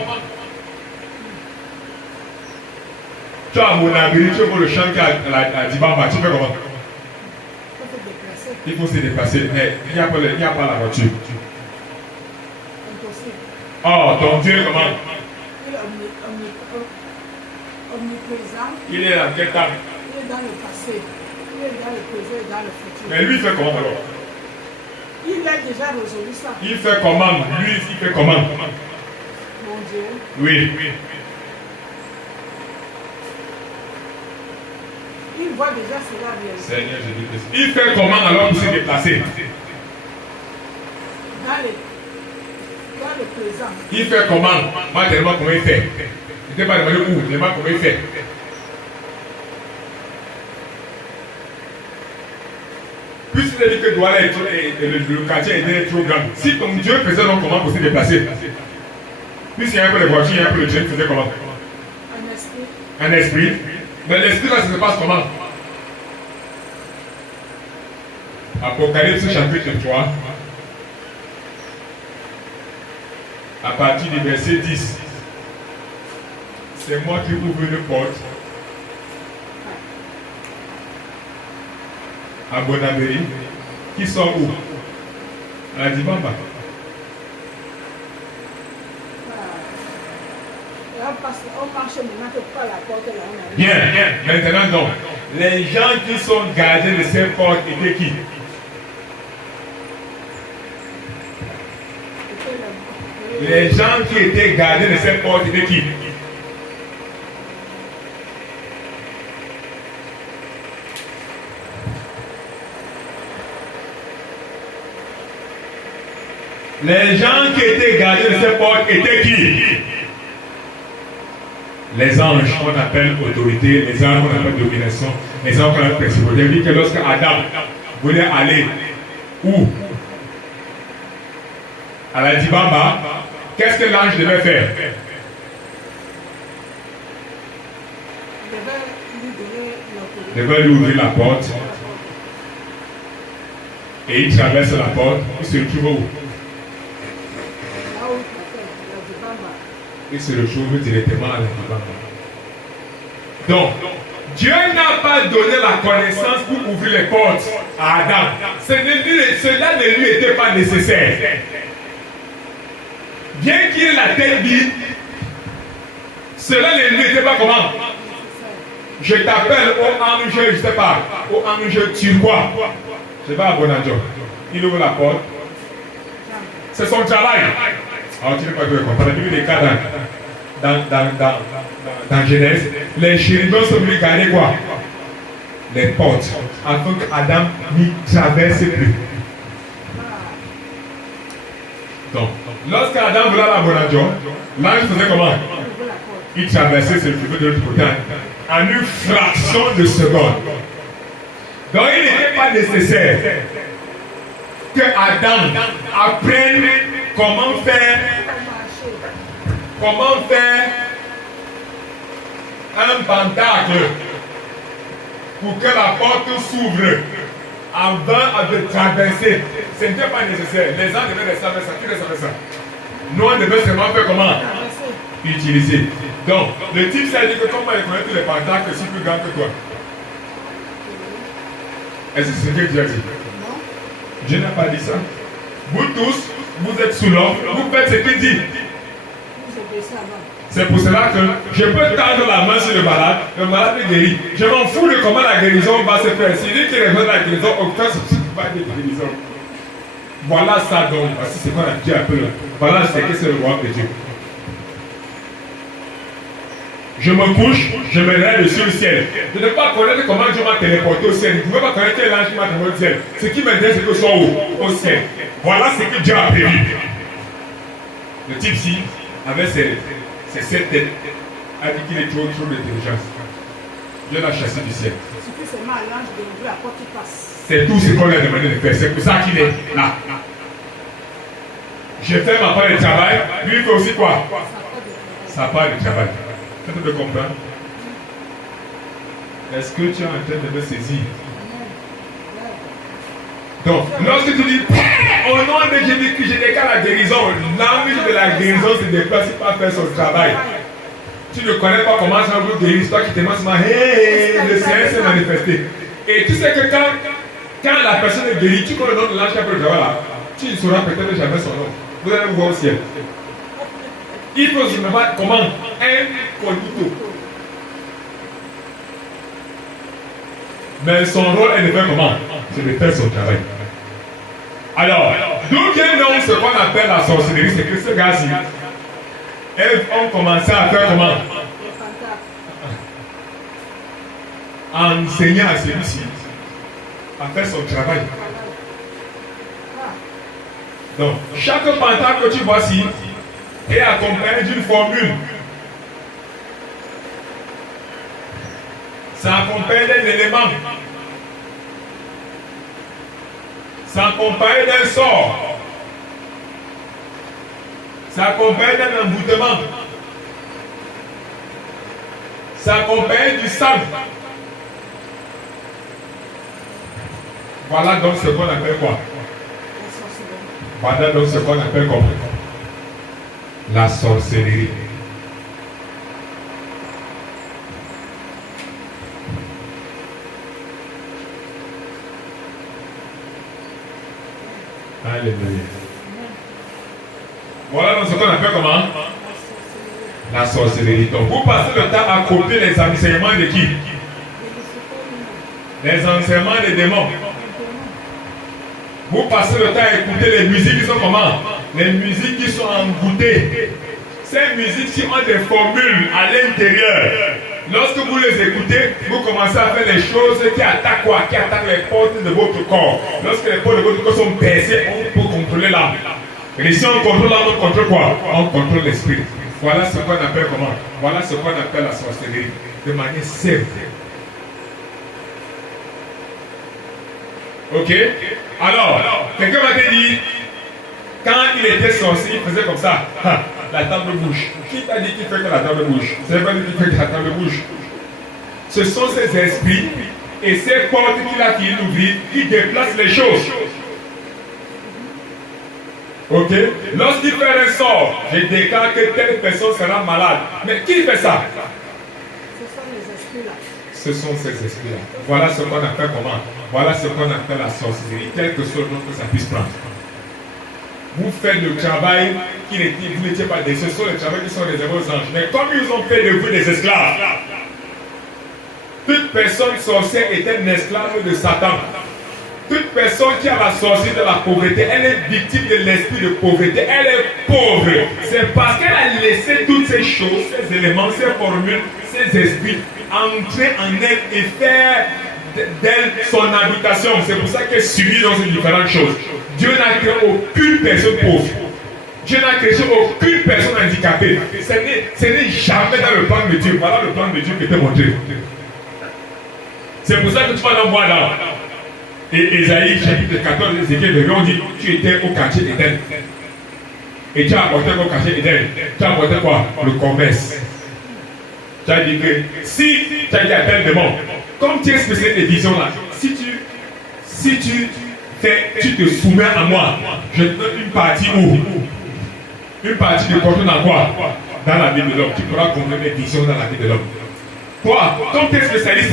Tu as mon abri, tu vois le champ qui a Dibamba, tu fais comment? Il faut se déplacer, mais il n'y a pas la voiture. Impossible. Oh, ton Dieu, comment? Il est omniprésent. Il est dans quelle table? Il est dans le passé. Il est dans le présent et dans le futur. Mais lui, il fait comment alors? Il a déjà résolu ça. Il fait comment? Lui, il fait comment? Mon Dieu. Oui. Il voit déjà cela réaliser. Seigneur Jésus-Christ. Il fait comment alors pour se déplacer? Dans le présent. Il fait comment? Moi, tellement comment il fait. Il ne t'a pas demandé où, tellement comment il fait. Puisqu'il a dit que Douala le quartier était trop grand, si ton Dieu faisait donc comment pour se déplacer? Puisqu'il y a un peu de voiture, il y a un peu de train, il faisait comment? Un esprit. Un esprit. Mais l'esprit là, ça se passe comment? Apocalypse chapitre 3, à partir du verset 10. C'est moi qui ouvre une porte à Bonabéry, qui sort où? À la Dibamba. On marche maintenant que par la porte là, on arrive. Bien. Maintenant donc, les gens qui sont gardés de ces portes étaient qui? Les gens qui étaient gardiens de cette porte étaient qui? Les gens qui étaient gardiens de cette porte étaient qui? Les anges qu'on appelle autorité, les anges qu'on appelle domination, les anges qu'on appelle principauté. Il dit que lorsque Adam voulait aller où? À la Dibamba, qu'est-ce que l'ange devait faire? Il devait lui ouvrir la porte. Et il traverse la porte. Il se retrouve où? Il se retrouve directement à la Dibamba. Donc, Dieu n'a pas donné la connaissance pour ouvrir les portes à Adam. Cela ne lui était pas nécessaire. Bien qu'il ait la tête vide, cela ne lui était pas comment? Je t'appelle au ange, je ne sais pas, au ange turquois. Je vais à Bonadjo. Il ouvre la porte. C'est son travail. Alors tu n'es pas de comprendre. Il y a des cas dans Genèse. Les chérubins sont venus garder quoi? Les portes. Afin qu'Adam n'y traverse plus. Donc, lorsque Adam voulait la Bonadjo, l'ange faisait comment? Il traversait ce feu de l'autre côté en une fraction de seconde. Donc, il n'était pas nécessaire que Adam apprenne comment faire un pentacle pour que la porte s'ouvre avant de traverser. Ce n'était pas nécessaire. Les gens devaient rester avec ça. Qui reste avec ça? Nous, on devait seulement faire comment? Utiliser. Donc, le type s'est dit que comment il connaît tous les pentacles si plus grands que toi? Est-ce que c'est ce que Dieu a dit? Non. Dieu n'a pas dit ça. Vous tous, vous êtes sous l'homme, vous faites ce qu'il dit. C'est pour cela que je peux tendre la main sur le malade est guéri. Je m'en fous de comment la guérison va se faire. S'il dit qu'il reçoit la guérison, aucun souci pas de guérison. Voilà ça donc. Voici ce qu'on a dit un peu là. Voilà ce que c'est le roi de Dieu. Je me couche, je me lève sur le ciel. Je ne peux pas connaître comment Dieu m'a téléporté au ciel. Je ne peux pas connaître quel ange m'a téléporté au ciel. Ce qui m'intéresse, c'est que je sois au ciel. Voilà ce que Dieu a prévu. Le type-ci avait ses 7 têtes. A dit qu'il est trop d'intelligence. Dieu l'a chassé du ciel. C'est tout ce qu'on lui a demandé de faire. C'est pour ça qu'il est là. Je fais ma part de travail. Lui, il fait aussi quoi? Sa part de travail. Tu peux comprendre? Est-ce que tu es en train de me saisir? Donc, lorsque tu dis au nom de Jésus-Christ, je déclare la guérison, l'ange de la guérison se déplace pas faire son travail. Tu ne connais pas comment ça veut guérir, c'est toi qui te demandes seulement, le Seigneur s'est manifesté. Et tu sais que quand la personne est guérie, tu connais le nom de l'ange qui a fait le travail là, tu ne sauras peut-être jamais son nom. Vous allez vous voir au ciel. Il faut se mettre comment? Incognito. Mais son rôle est de faire comment? C'est de faire son travail. Alors, d'où vient donc ce qu'on appelle la sorcellerie? C'est que ce gars-ci, elles ont commencé à faire comment? À enseigner à celui-ci à faire son travail. Donc, chaque pentacle que tu vois ici est accompagné d'une formule. Ça accompagne d'un élément. Ça accompagne d'un sort. Ça accompagne d'un envoûtement. Ça accompagne du sang. Voilà donc ce qu'on appelle quoi? Voilà donc ce qu'on appelle quoi? La sorcellerie. Alléluia. Voilà donc ce qu'on appelle comment? La sorcellerie. Donc vous passez le temps à copier les enseignements de qui? Les enseignements des démons. Vous passez le temps à écouter les musiques qui sont comment? les musiques qui sont engoutées. Ces musiques-ci ont des formules à l'intérieur. Lorsque vous les écoutez, vous commencez à faire des choses qui attaquent quoi? Qui attaquent les portes de votre corps. Lorsque les portes de votre corps sont percées, on peut contrôler l'âme. Et si on contrôle l'âme, on contrôle quoi? On contrôle l'esprit. Voilà ce qu'on appelle comment? Voilà ce qu'on appelle la sorcellerie. De manière simple. Ok? Alors, quelqu'un m'a dit, quand il était sorcier, il faisait comme ça. La table bouge. Qui t'a dit qu'il fait que la table bouge? C'est pas lui qui fait que la table bouge. Ce sont ces esprits et ces portes qu'il a fini d'ouvrir qui déplacent les choses. Ok? Lorsqu'il fait un sort, je déclare que telle personne sera malade. Mais qui fait ça? Ce sont les esprits-là. Ce sont ces esprits-là. Voilà ce qu'on appelle comment? Voilà ce qu'on appelle la sorcellerie, quel que soit le nom que ça puisse prendre. Vous faites le travail qui vous n'étiez pas des. Ce sont les travaux qui sont réservés aux anges. Mais comme ils ont fait de vous des esclaves, toute personne sorcière est un esclave de Satan. Toute personne qui a la sorcellerie de la pauvreté, elle est victime de l'esprit de pauvreté. Elle est pauvre. C'est parce qu'elle a laissé toutes ces choses, ces éléments, ces formules, ces esprits entrer en elle et faire d'elle son habitation. C'est pour ça qu'elle subit dans ces différentes choses. Dieu n'a créé aucune personne pauvre. Dieu n'a créé aucune personne handicapée. Ce n'est jamais dans le plan de Dieu. Voilà le plan de Dieu qui était montré. C'est pour ça que tu vas dans moi là. Et Ésaïe chapitre 14, Ézéchiel, on dit, tu étais au quartier d'Éden. Et tu as apporté au quartier d'Éden. Tu as apporté quoi? Le commerce. Tu as dit que si tu as dit à tel démon, comme tu es spécialiste des visions là, si tu te soumets à moi, je te donne une partie où? Une partie de contenu dans quoi? Dans la vie de l'homme. Tu pourras comprendre les visions dans la vie de l'homme. Toi, comme tu es spécialiste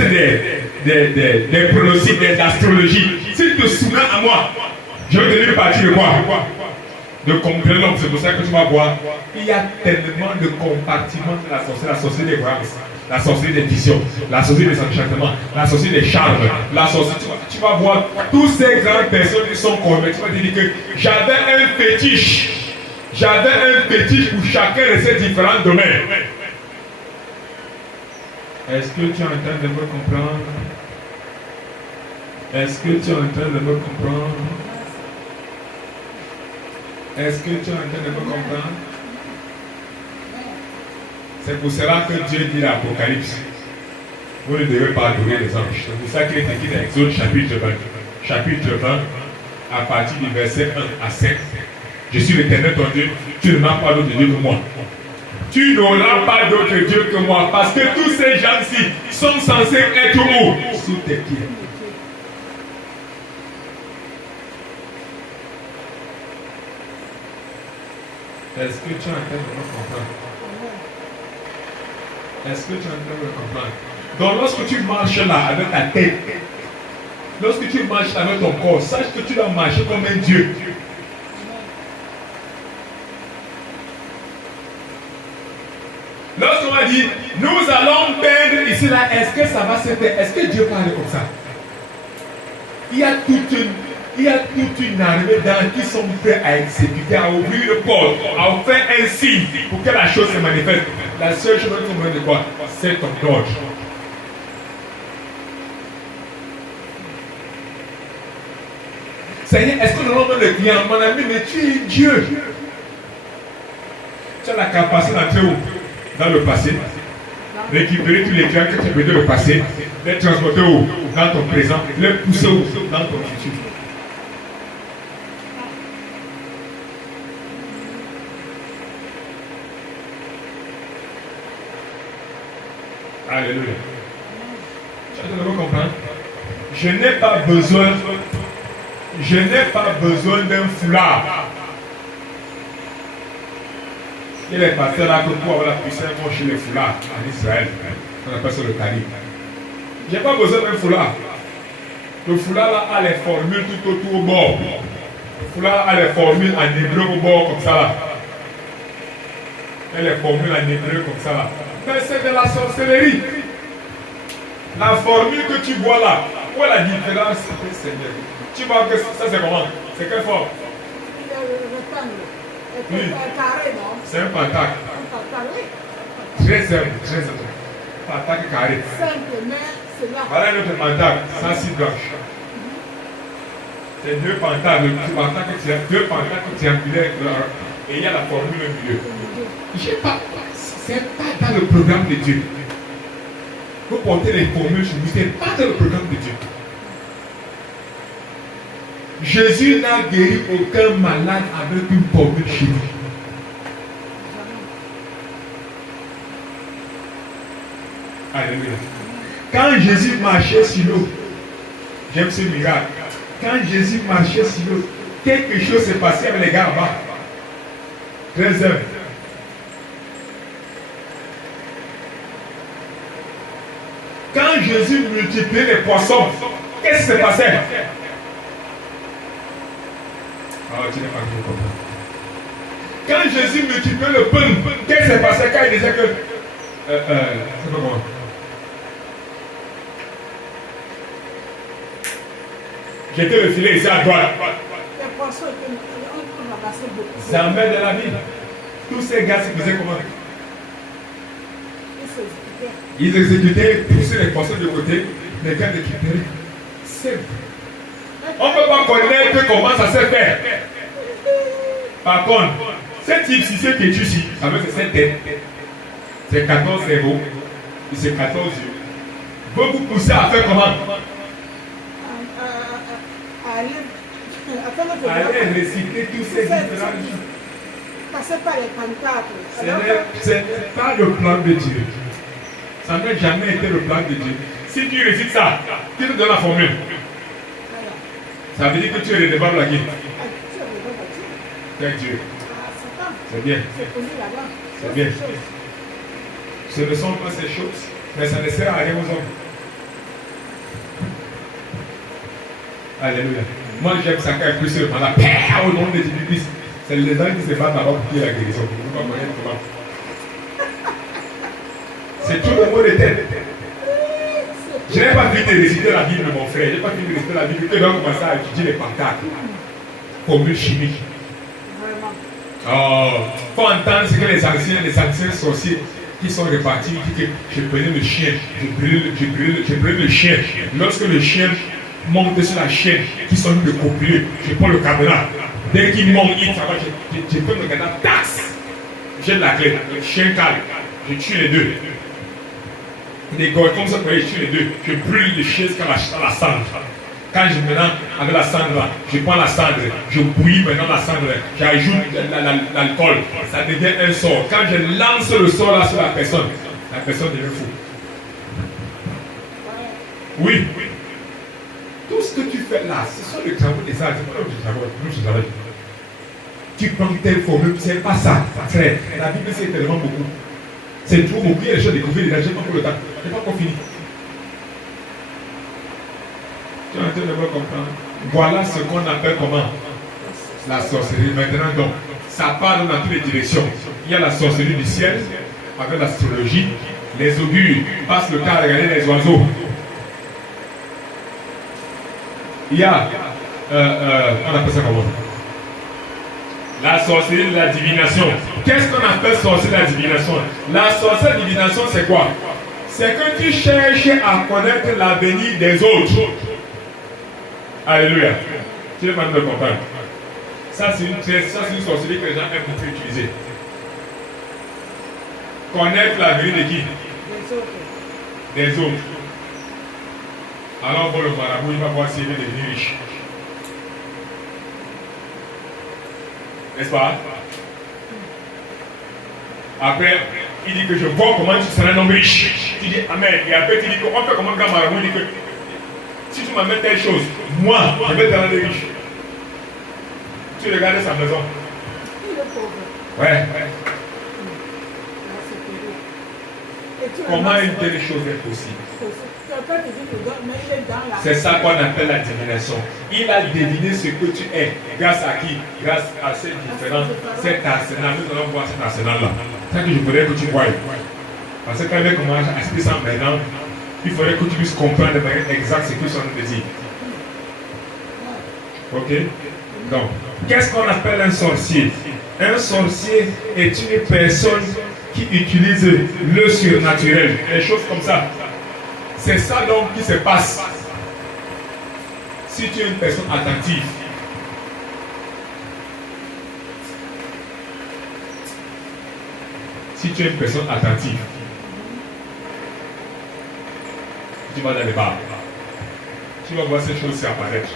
des pronostics, des astrologies, si tu te soumets à moi, je vais te donner une partie de quoi? De comprendre l'homme. C'est pour ça que tu vas voir. Il y a tellement de compartiments de la sorcellerie des croyances, la sorcellerie des visions, la sorcellerie des enchantements, la sorcellerie des charmes, la sorcellerie. Tu vas voir tous ces grandes personnes qui sont convaincues. Tu vas te dire que j'avais un fétiche. J'avais un fétiche pour chacun de ces différents domaines. Est-ce que tu es en train de me comprendre? Est-ce que tu es en train de me comprendre? Est-ce que tu es en train de me comprendre? C'est pour cela que Dieu dit l'Apocalypse. Vous ne devez pas adorer les anges. C'est pour ça qu'il est écrit dans Exode chapitre 20. Chapitre 20, à partir du verset 1 à 5. Je suis l'Éternel ton Dieu, tu n'as pas d'autre Dieu que moi. Tu n'auras pas d'autre Dieu que moi, parce que tous ces gens-ci sont censés être où? Sous tes pieds. Est-ce que tu es en train de me comprendre? Est-ce que tu es en train de me comprendre? Donc lorsque tu marches là avec ta tête, lorsque tu marches avec ton corps, sache que tu dois marcher comme un Dieu. Lorsqu'on m'a dit, nous allons peindre ici là, est-ce que ça va se faire? Est-ce que Dieu parle comme ça? Il y a toute une armée d'anges qui sont prêts à exécuter, à ouvrir le porte, à faire un signe pour que la chose se manifeste. La seule chose que vous me de quoi? C'est ton ordre. Seigneur, est-ce que nous allons le client? Mon ami, mais tu es Dieu. Tu as la capacité d'entrer où? Dans le passé, récupérer tous les clients que tu as besoin dans le passé, les transporter où? Dans ton présent, les pousser où? Dans ton futur. Alléluia. Tu as de comprendre? Je n'ai pas besoin d'un foulard. Il est passé là que pour avoir la puissance chez les foulards en Israël. On appelle ça le calibre. Je n'ai pas besoin d'un foulard. Le foulard là a les formules tout autour au bord. Le foulard a les formules en hébreu au bord comme ça là. Il y a les formules en hébreu comme ça là. Mais c'est de la sorcellerie. La formule que tu vois là, où est la différence? Seigneur. Tu vois que ça c'est comment? C'est quelle forme? Il y a le rectangle. Oui. Un carré, non? C'est un pentacle. Un carré. Très simple, très simple. Pentacle carré. Simple, mais c'est là. Voilà un autre pentacle, sans six branches. C'est deux pentacles triangulaires et il y a la formule au milieu. C'est pas dans le programme de Dieu. Vous portez les formules sur vous, ce n'est pas dans le programme de Dieu. Jésus n'a guéri aucun malade avec une formule chimique. Alléluia. Quand Jésus marchait sur l'eau, j'aime ce miracle. Quand Jésus marchait sur l'eau, quelque chose s'est passé avec les gars là-bas. Très heures. Quand Jésus multipliait les poissons, qu'est-ce qui s'est passé? Ah, tu n'es pas compris. Quand Jésus multipliait le pain, qu'est-ce qui s'est passé quand il disait que. C'est pas comment? J'étais le filet ici à droite. Les poissons, on ramassait beaucoup. Jamais de la vie. Tous ces gars se faisaient comment? Ils exécutaient, poussaient les poissons de côté, les gars récupéraient. C'est. On ne peut pas connaître comment ça s'est fait. Par contre, ce type, si c'est que tu suis, avec cette tête, c'est 14 zéros, et c'est 14 yeux. Vous vous poussez à faire comment? Allez réciter tous ces différents. Passez par les pentacles. Ce n'est pas le plan de Dieu. Ça n'a jamais été le plan de Dieu. Si tu récites ça, tu te donnes la formule. Ça veut dire que tu es redevable à qui? C'est Dieu. C'est bien. C'est bien. Ce ne sont pas ces choses, mais ça ne sert à rien aux hommes. Alléluia. Moi j'aime ça quand il peut se répandre au nom de Jésus-Christ. C'est les gens qui se battent là-bas pour qu'il y ait la guérison. Vous ne pouvez pas connaître comment. C'est tout le mot de tête. Je n'ai pas fini de réciter la Bible, mon frère. Je n'ai pas fini de réciter la Bible. Tu dois commencer à étudier les pentacles. Formule chimique. Oh, il faut entendre ce que les anciens sorciers qui sont répartis, qui disent que je prenais le chien, je brûle le chien. Lorsque le chien monte sur la chaîne, qui sont de copuler, je prends le caméra. Dès qu'il monte, il travaille, je prends le caméra, taxe. J'ai de la clé, le chien calme, je tue les deux. Des gars comme ça, je tue les deux. Je brûle le chien jusqu'à la cendre. Quand je mélange avec la cendre, je prends la cendre, je bouillis maintenant la cendre, j'ajoute l'alcool, ça devient un sort. Quand je lance le sort là sur la personne devient fou. Oui. Tout ce que tu fais là, ce sont les travaux des arts. C'est pas le tu prends telle formule, c'est pas ça, frère. La Bible c'est tellement beaucoup. C'est trop beaucoup, il y a des choses découvertes déjà, je n'ai pas pour le temps. Je n'ai pas encore fini. Tu es en train de me comprendre. Voilà ce qu'on appelle comment? La sorcellerie. Maintenant, donc, ça part dans toutes les directions. Il y a la sorcellerie du ciel, avec l'astrologie, les augures, passent le temps à regarder les oiseaux. Il y a, on appelle ça comment? La sorcellerie de la divination. Qu'est-ce qu'on appelle sorcellerie de la divination? La sorcellerie de la divination, c'est quoi? C'est que tu cherches à connaître l'avenir des autres. Alléluia. Tu n'es pas de comprendre. Ça, c'est une sorcellerie que les gens aiment beaucoup utiliser. Connaître l'avenir de qui? Des autres. Alors, pour le marabout, il va pouvoir s'il veut devenir riche. N'est-ce pas? Après, il dit que je vois comment tu seras un homme riche. Tu dis Amen. Et après, tu dis qu'on fait comment grand marabout, il dit que si tu m'amènes telle chose, moi, je vais te rendre riche. Tu regardes sa maison. Ouais. Comment une telle chose est possible? C'est ça qu'on appelle la divination. Il a deviné ce que tu es. Grâce à qui? Grâce à ces différents, cet arsenal. Nous allons voir cet arsenal-là. C'est ça que je voudrais que tu voies. Parce que quand il commence à expliquer ça maintenant, il faudrait que tu puisses comprendre de manière exacte ce que sont nous dire. Ok? Donc, qu'est-ce qu'on appelle un sorcier? Un sorcier est une personne qui utilise le surnaturel, des choses comme ça. C'est ça donc qui se passe. Si tu es une personne attentive, si tu es une personne attentive, tu vas dans les bars, tu vas voir ces choses apparaître.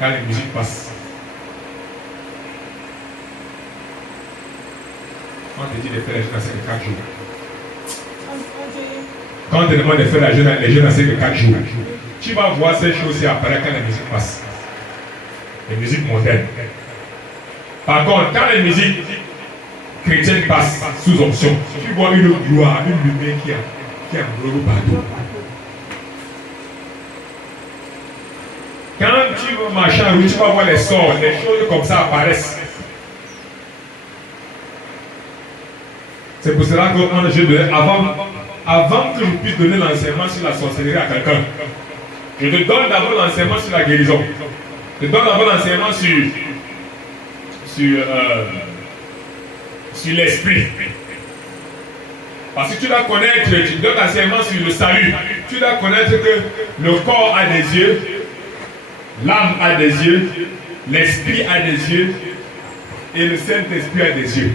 Quand la musique passe, on te dit de faire les jeunes à 4 jours. Quand on te demande de faire les jeunes à 4 jours, tu vas voir ces choses apparaître quand la musique passe. Les musiques modernes. Par contre, quand les musiques chrétiennes passent sous option, tu vois une gloire, une lumière qui enveloppe partout. Quand tu vas marcher en rue, tu vas voir les sorts, les choses comme ça apparaissent. C'est pour cela que avant que je puisse donner l'enseignement sur la sorcellerie à quelqu'un, je te donne d'abord l'enseignement sur la guérison. Je te donne d'abord l'enseignement sur l'esprit. Parce que tu dois connaître, tu donnes l'enseignement sur le salut. Tu dois connaître que le corps a des yeux, l'âme a des yeux, l'esprit a des yeux et le Saint-Esprit a des yeux.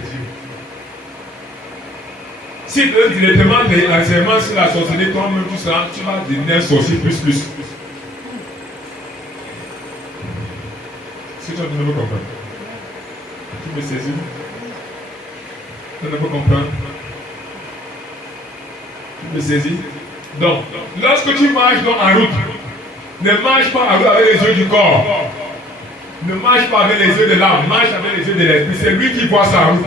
Si tu donnes directement l'enseignement sur la sorcellerie, toi-même tu vas devenir un sorcier plus. Si tu ne veux comprendre, tu me saisis. Tu ne peux comprendre. Tu me saisis. Donc, lorsque tu marches en route, ne marche pas en route avec les yeux du corps. Ne marche pas avec les yeux de l'âme, marche avec les yeux de l'esprit. C'est lui qui voit sa route.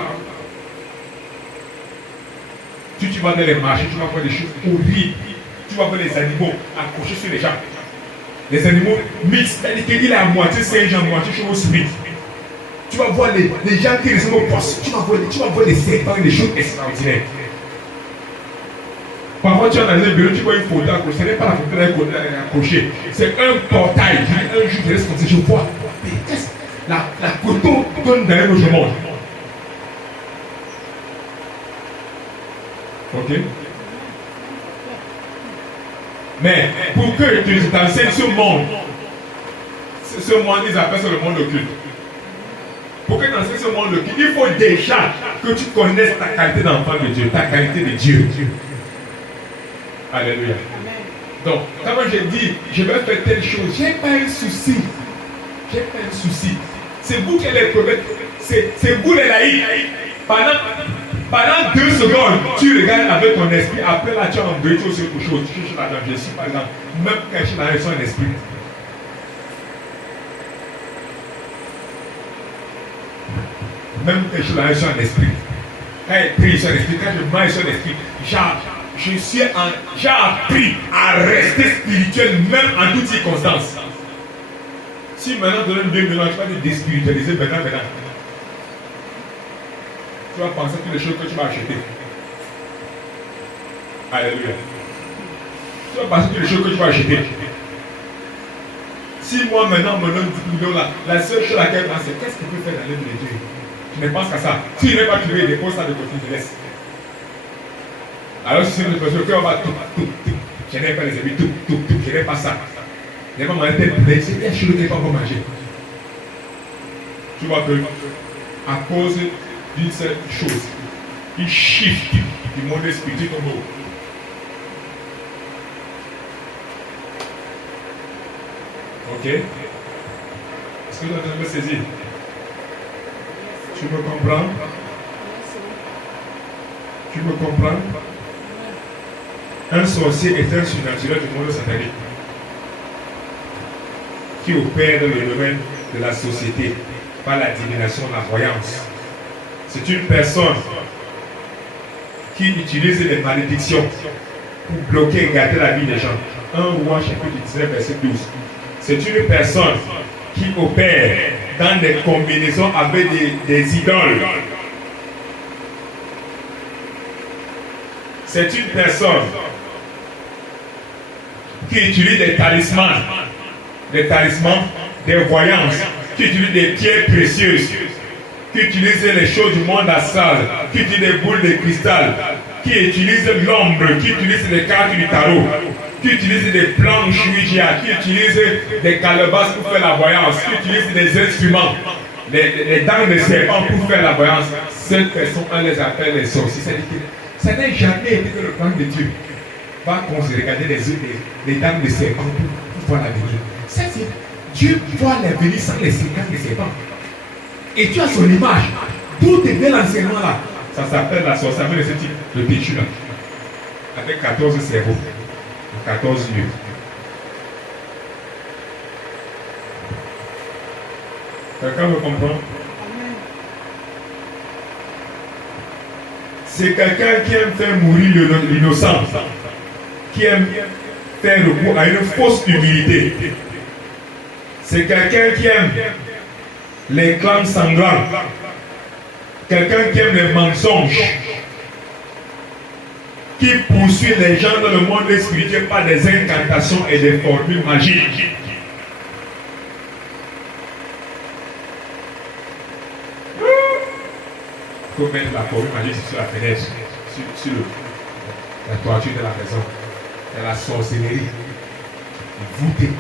Tu vas dans les marchés, tu vas voir des choses horribles. Tu vas voir les animaux accrochés sur les gens. Les animaux mixtes, c'est-à-dire qu'il est à moitié singe, à moitié chevaux souris. Tu vas voir les gens qui ressemblent aux poissons. Tu vas voir les serpents, des choses extraordinaires. Parfois, tu es dans un bureau, tu vois une photo accrochée. Ce n'est pas la photo accrochée. C'est un portail. Un jour, je reste comme ça, je vois. Mais qu'est-ce que la photo donne dans un autre monde. Ok? Mais pour que tu t'enseignes ce monde, ils appellent ça le monde occulte. Pour que tu enseignes ce monde occulte, il faut déjà que tu connaisses ta qualité d'enfant de Dieu, ta qualité de Dieu. Alléluia. Donc, quand j'ai dit, je vais faire telle chose, je n'ai pas un souci. J'ai pas un souci. C'est vous qui allez promettre. C'est vous les laïcs. Pendant 2 secondes, tu regardes avec ton esprit. Après là, tu as envoyé sur quelque chose. Tu cherches là-dedans. Je suis par exemple, même quand je suis dans son esprit. Même quand je suis dans son esprit. Quand je prie son esprit, quand je mange son esprit, j'ai appris à rester spirituel même en toutes circonstances. Si maintenant tu donnes 2 millions, tu vas te déspiritualiser maintenant. Tu vas penser à toutes les choses que tu vas acheter. Alléluia. Tu vas penser à toutes les choses que tu vas acheter. Si moi maintenant me donne 10 millions là, la seule chose à laquelle je pense, c'est qu'est-ce que je peux faire dans l'œuvre de Dieu. Je ne pense qu'à ça. Si je n'ai pas trouvé, dépose ça de côté, je laisse. Alors si c'est une personne qui va tout. Je n'ai pas les amis, tout. Je n'ai pas ça. Je n'ai pas mangé tel poulet. C'est bien sûr que je n'ai pas encore mangé. Tu vois que, à cause d'une seule chose, il shift du monde spirituel au monde. Ok? Est-ce que vous avez me saisir? Tu me comprends? Tu me comprends? Un sorcier est un surnaturel du monde satanique qui opère dans le domaine de la société par la divination, la croyance. C'est une personne qui utilise les malédictions pour bloquer et gâter la vie des gens. 1 Roi chapitre 19 verset 12. C'est une personne qui opère dans des combinaisons avec des idoles. C'est une personne qui utilise des talismans, des voyances qui utilisent des pierres précieuses, qui utilisent les choses du monde astral, qui utilisent des boules de cristal, qui utilisent l'ombre, qui utilisent les cartes du tarot, qui utilisent des planches Ouija, qui utilisent des calebasses pour faire la voyance, qui utilisent des instruments, les dents de serpent pour faire la voyance. Cette personne, on les appelle les sorciers. C'est-à-dire que ça n'a jamais été que le plan de Dieu. Va qu'on se regarder les yeux des dents de serpent pour voir l'avenir. Ça, c'est Dieu voit l'avenir sans les séquences de serpent. Et tu as son image. D'où est l'enseignement là? Ça s'appelle la sorcellerie de ce type, le péchu là. Avec 14 cerveaux, 14 yeux. Quelqu'un me comprend? C'est quelqu'un qui aime faire mourir l'innocent, qui aime faire recours à une fausse humilité. C'est quelqu'un qui aime les clans sanglants, quelqu'un qui aime les mensonges, qui poursuit les gens dans le monde spirituel par des incantations et des formules magiques. Il faut mettre la formule magique sur la fenêtre, sur la toiture de la maison. Il y a la sorcellerie, voûtée.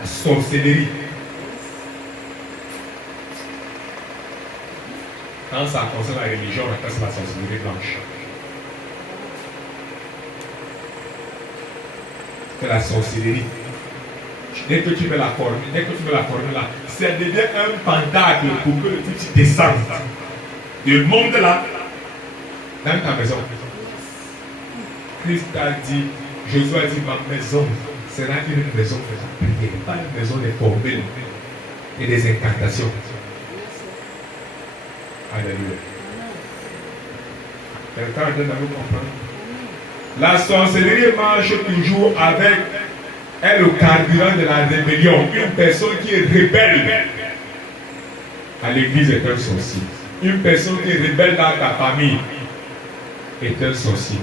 La sorcellerie. Quand ça concerne la religion, on appelle ça la sorcellerie blanche. C'est la sorcellerie. Dès que tu mets la formule, là, ça devient un pentacle pour que le type descende. Du monde là, dans ta maison. Christ a dit, Jésus a dit, ma maison sera une maison de la prière, pas une maison de formules et des incantations. Alléluia. Quelqu'un est dans nous comprendre. La sorcellerie marche toujours avec le carburant de la rébellion. Une personne qui est rebelle à l'église est un sorcier. Une personne qui est rebelle dans ta famille est un sorcier.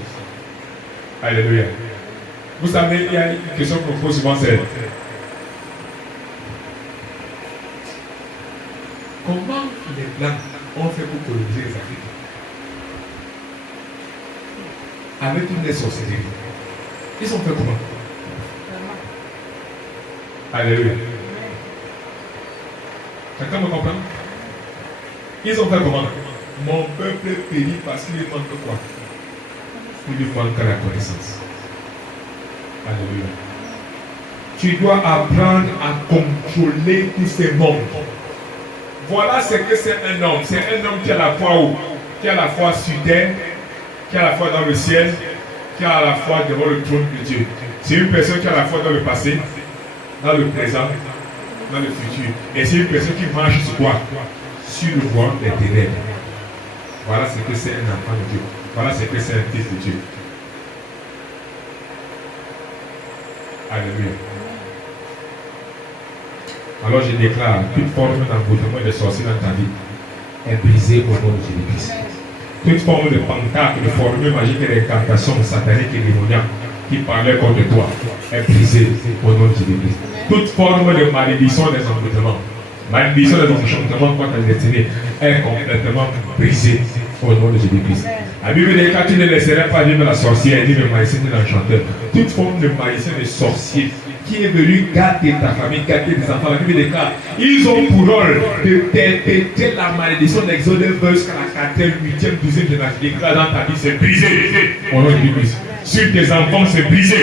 Alléluia. Vous savez, il y a une question qu'on pose souvent, c'est comment les Blancs ont fait pour coloniser les Africains? Avec une des sorcelleries. Ils ont fait comment? Alléluia. Quelqu'un me comprend? Ils ont fait comment? Mon peuple périt parce qu'il lui manque quoi? Il lui manque la connaissance. Alléluia. Tu dois apprendre à contrôler tous ces mondes. Voilà ce que c'est un homme. C'est un homme qui a la foi où? Qui a la foi sur terre, qui a la foi dans le ciel, qui a la foi devant le trône de Dieu. C'est une personne qui a la foi dans le passé, dans le présent, dans le futur. Et c'est une personne qui marche sur quoi? Sur le voile des ténèbres. Voilà ce que c'est un enfant de Dieu. Voilà ce que c'est un fils de Dieu. Alléluia. Alors je déclare, toute forme d'envoûtement et de sorcier dans ta vie est brisée au nom de Jésus-Christ. Toute forme de pancarte, de formule magique et d'incantation satanique et démoniaque qui parlait contre toi est brisée au nom de Jésus-Christ. Toute forme de malédiction des envoûtements, malédiction des enchantements contre ta destinée est complètement brisée au nom de Jésus-Christ. La Bible dit quand tu ne laisseras pas vivre la sorcière, ni le magicien, ni l'enchanteur. Toute forme de magicien, de sorcier qui est venu gâter ta famille, gâter tes enfants, la Bible déclare, ils ont pour rôle de perpétrer la malédiction d'Exode 20 jusqu'à la 4e, 8e, 12e génération. Déclare dans ta vie, c'est brisé au nom de Jésus-Christ. Sur tes enfants, c'est brisé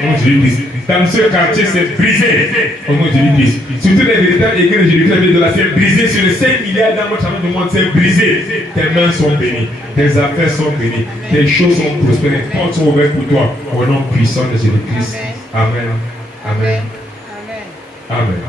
au nom de Jésus-Christ. Dans ce quartier, c'est brisé au nom de Jésus-Christ. Sur toutes les véritables églises de Jésus-Christ de la c'est brisé. Sur les 5 milliards d'âmes au monde, c'est brisé. Tes mains sont bénies, tes affaires sont bénies, tes choses sont prospères, les portes sont ouvertes pour toi. Au nom puissant de Jésus-Christ. Amen. Amen. Amen. Amen.